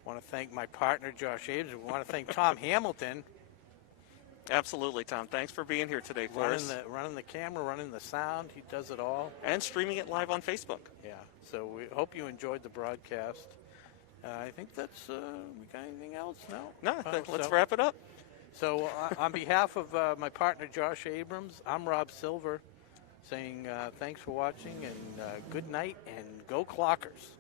want to thank my partner, Josh Abrams. We want to thank Tom Hamilton. Absolutely, Tom. Thanks for being here today for us. Running the camera, running the sound. He does it all. And streaming it live on Facebook. Yeah. So we hope you enjoyed the broadcast. I think that's, we got anything else? No? No, let's wrap it up. So on behalf of my partner, Josh Abrams, I'm Rob Silver saying thanks for watching and good night and go Clockers.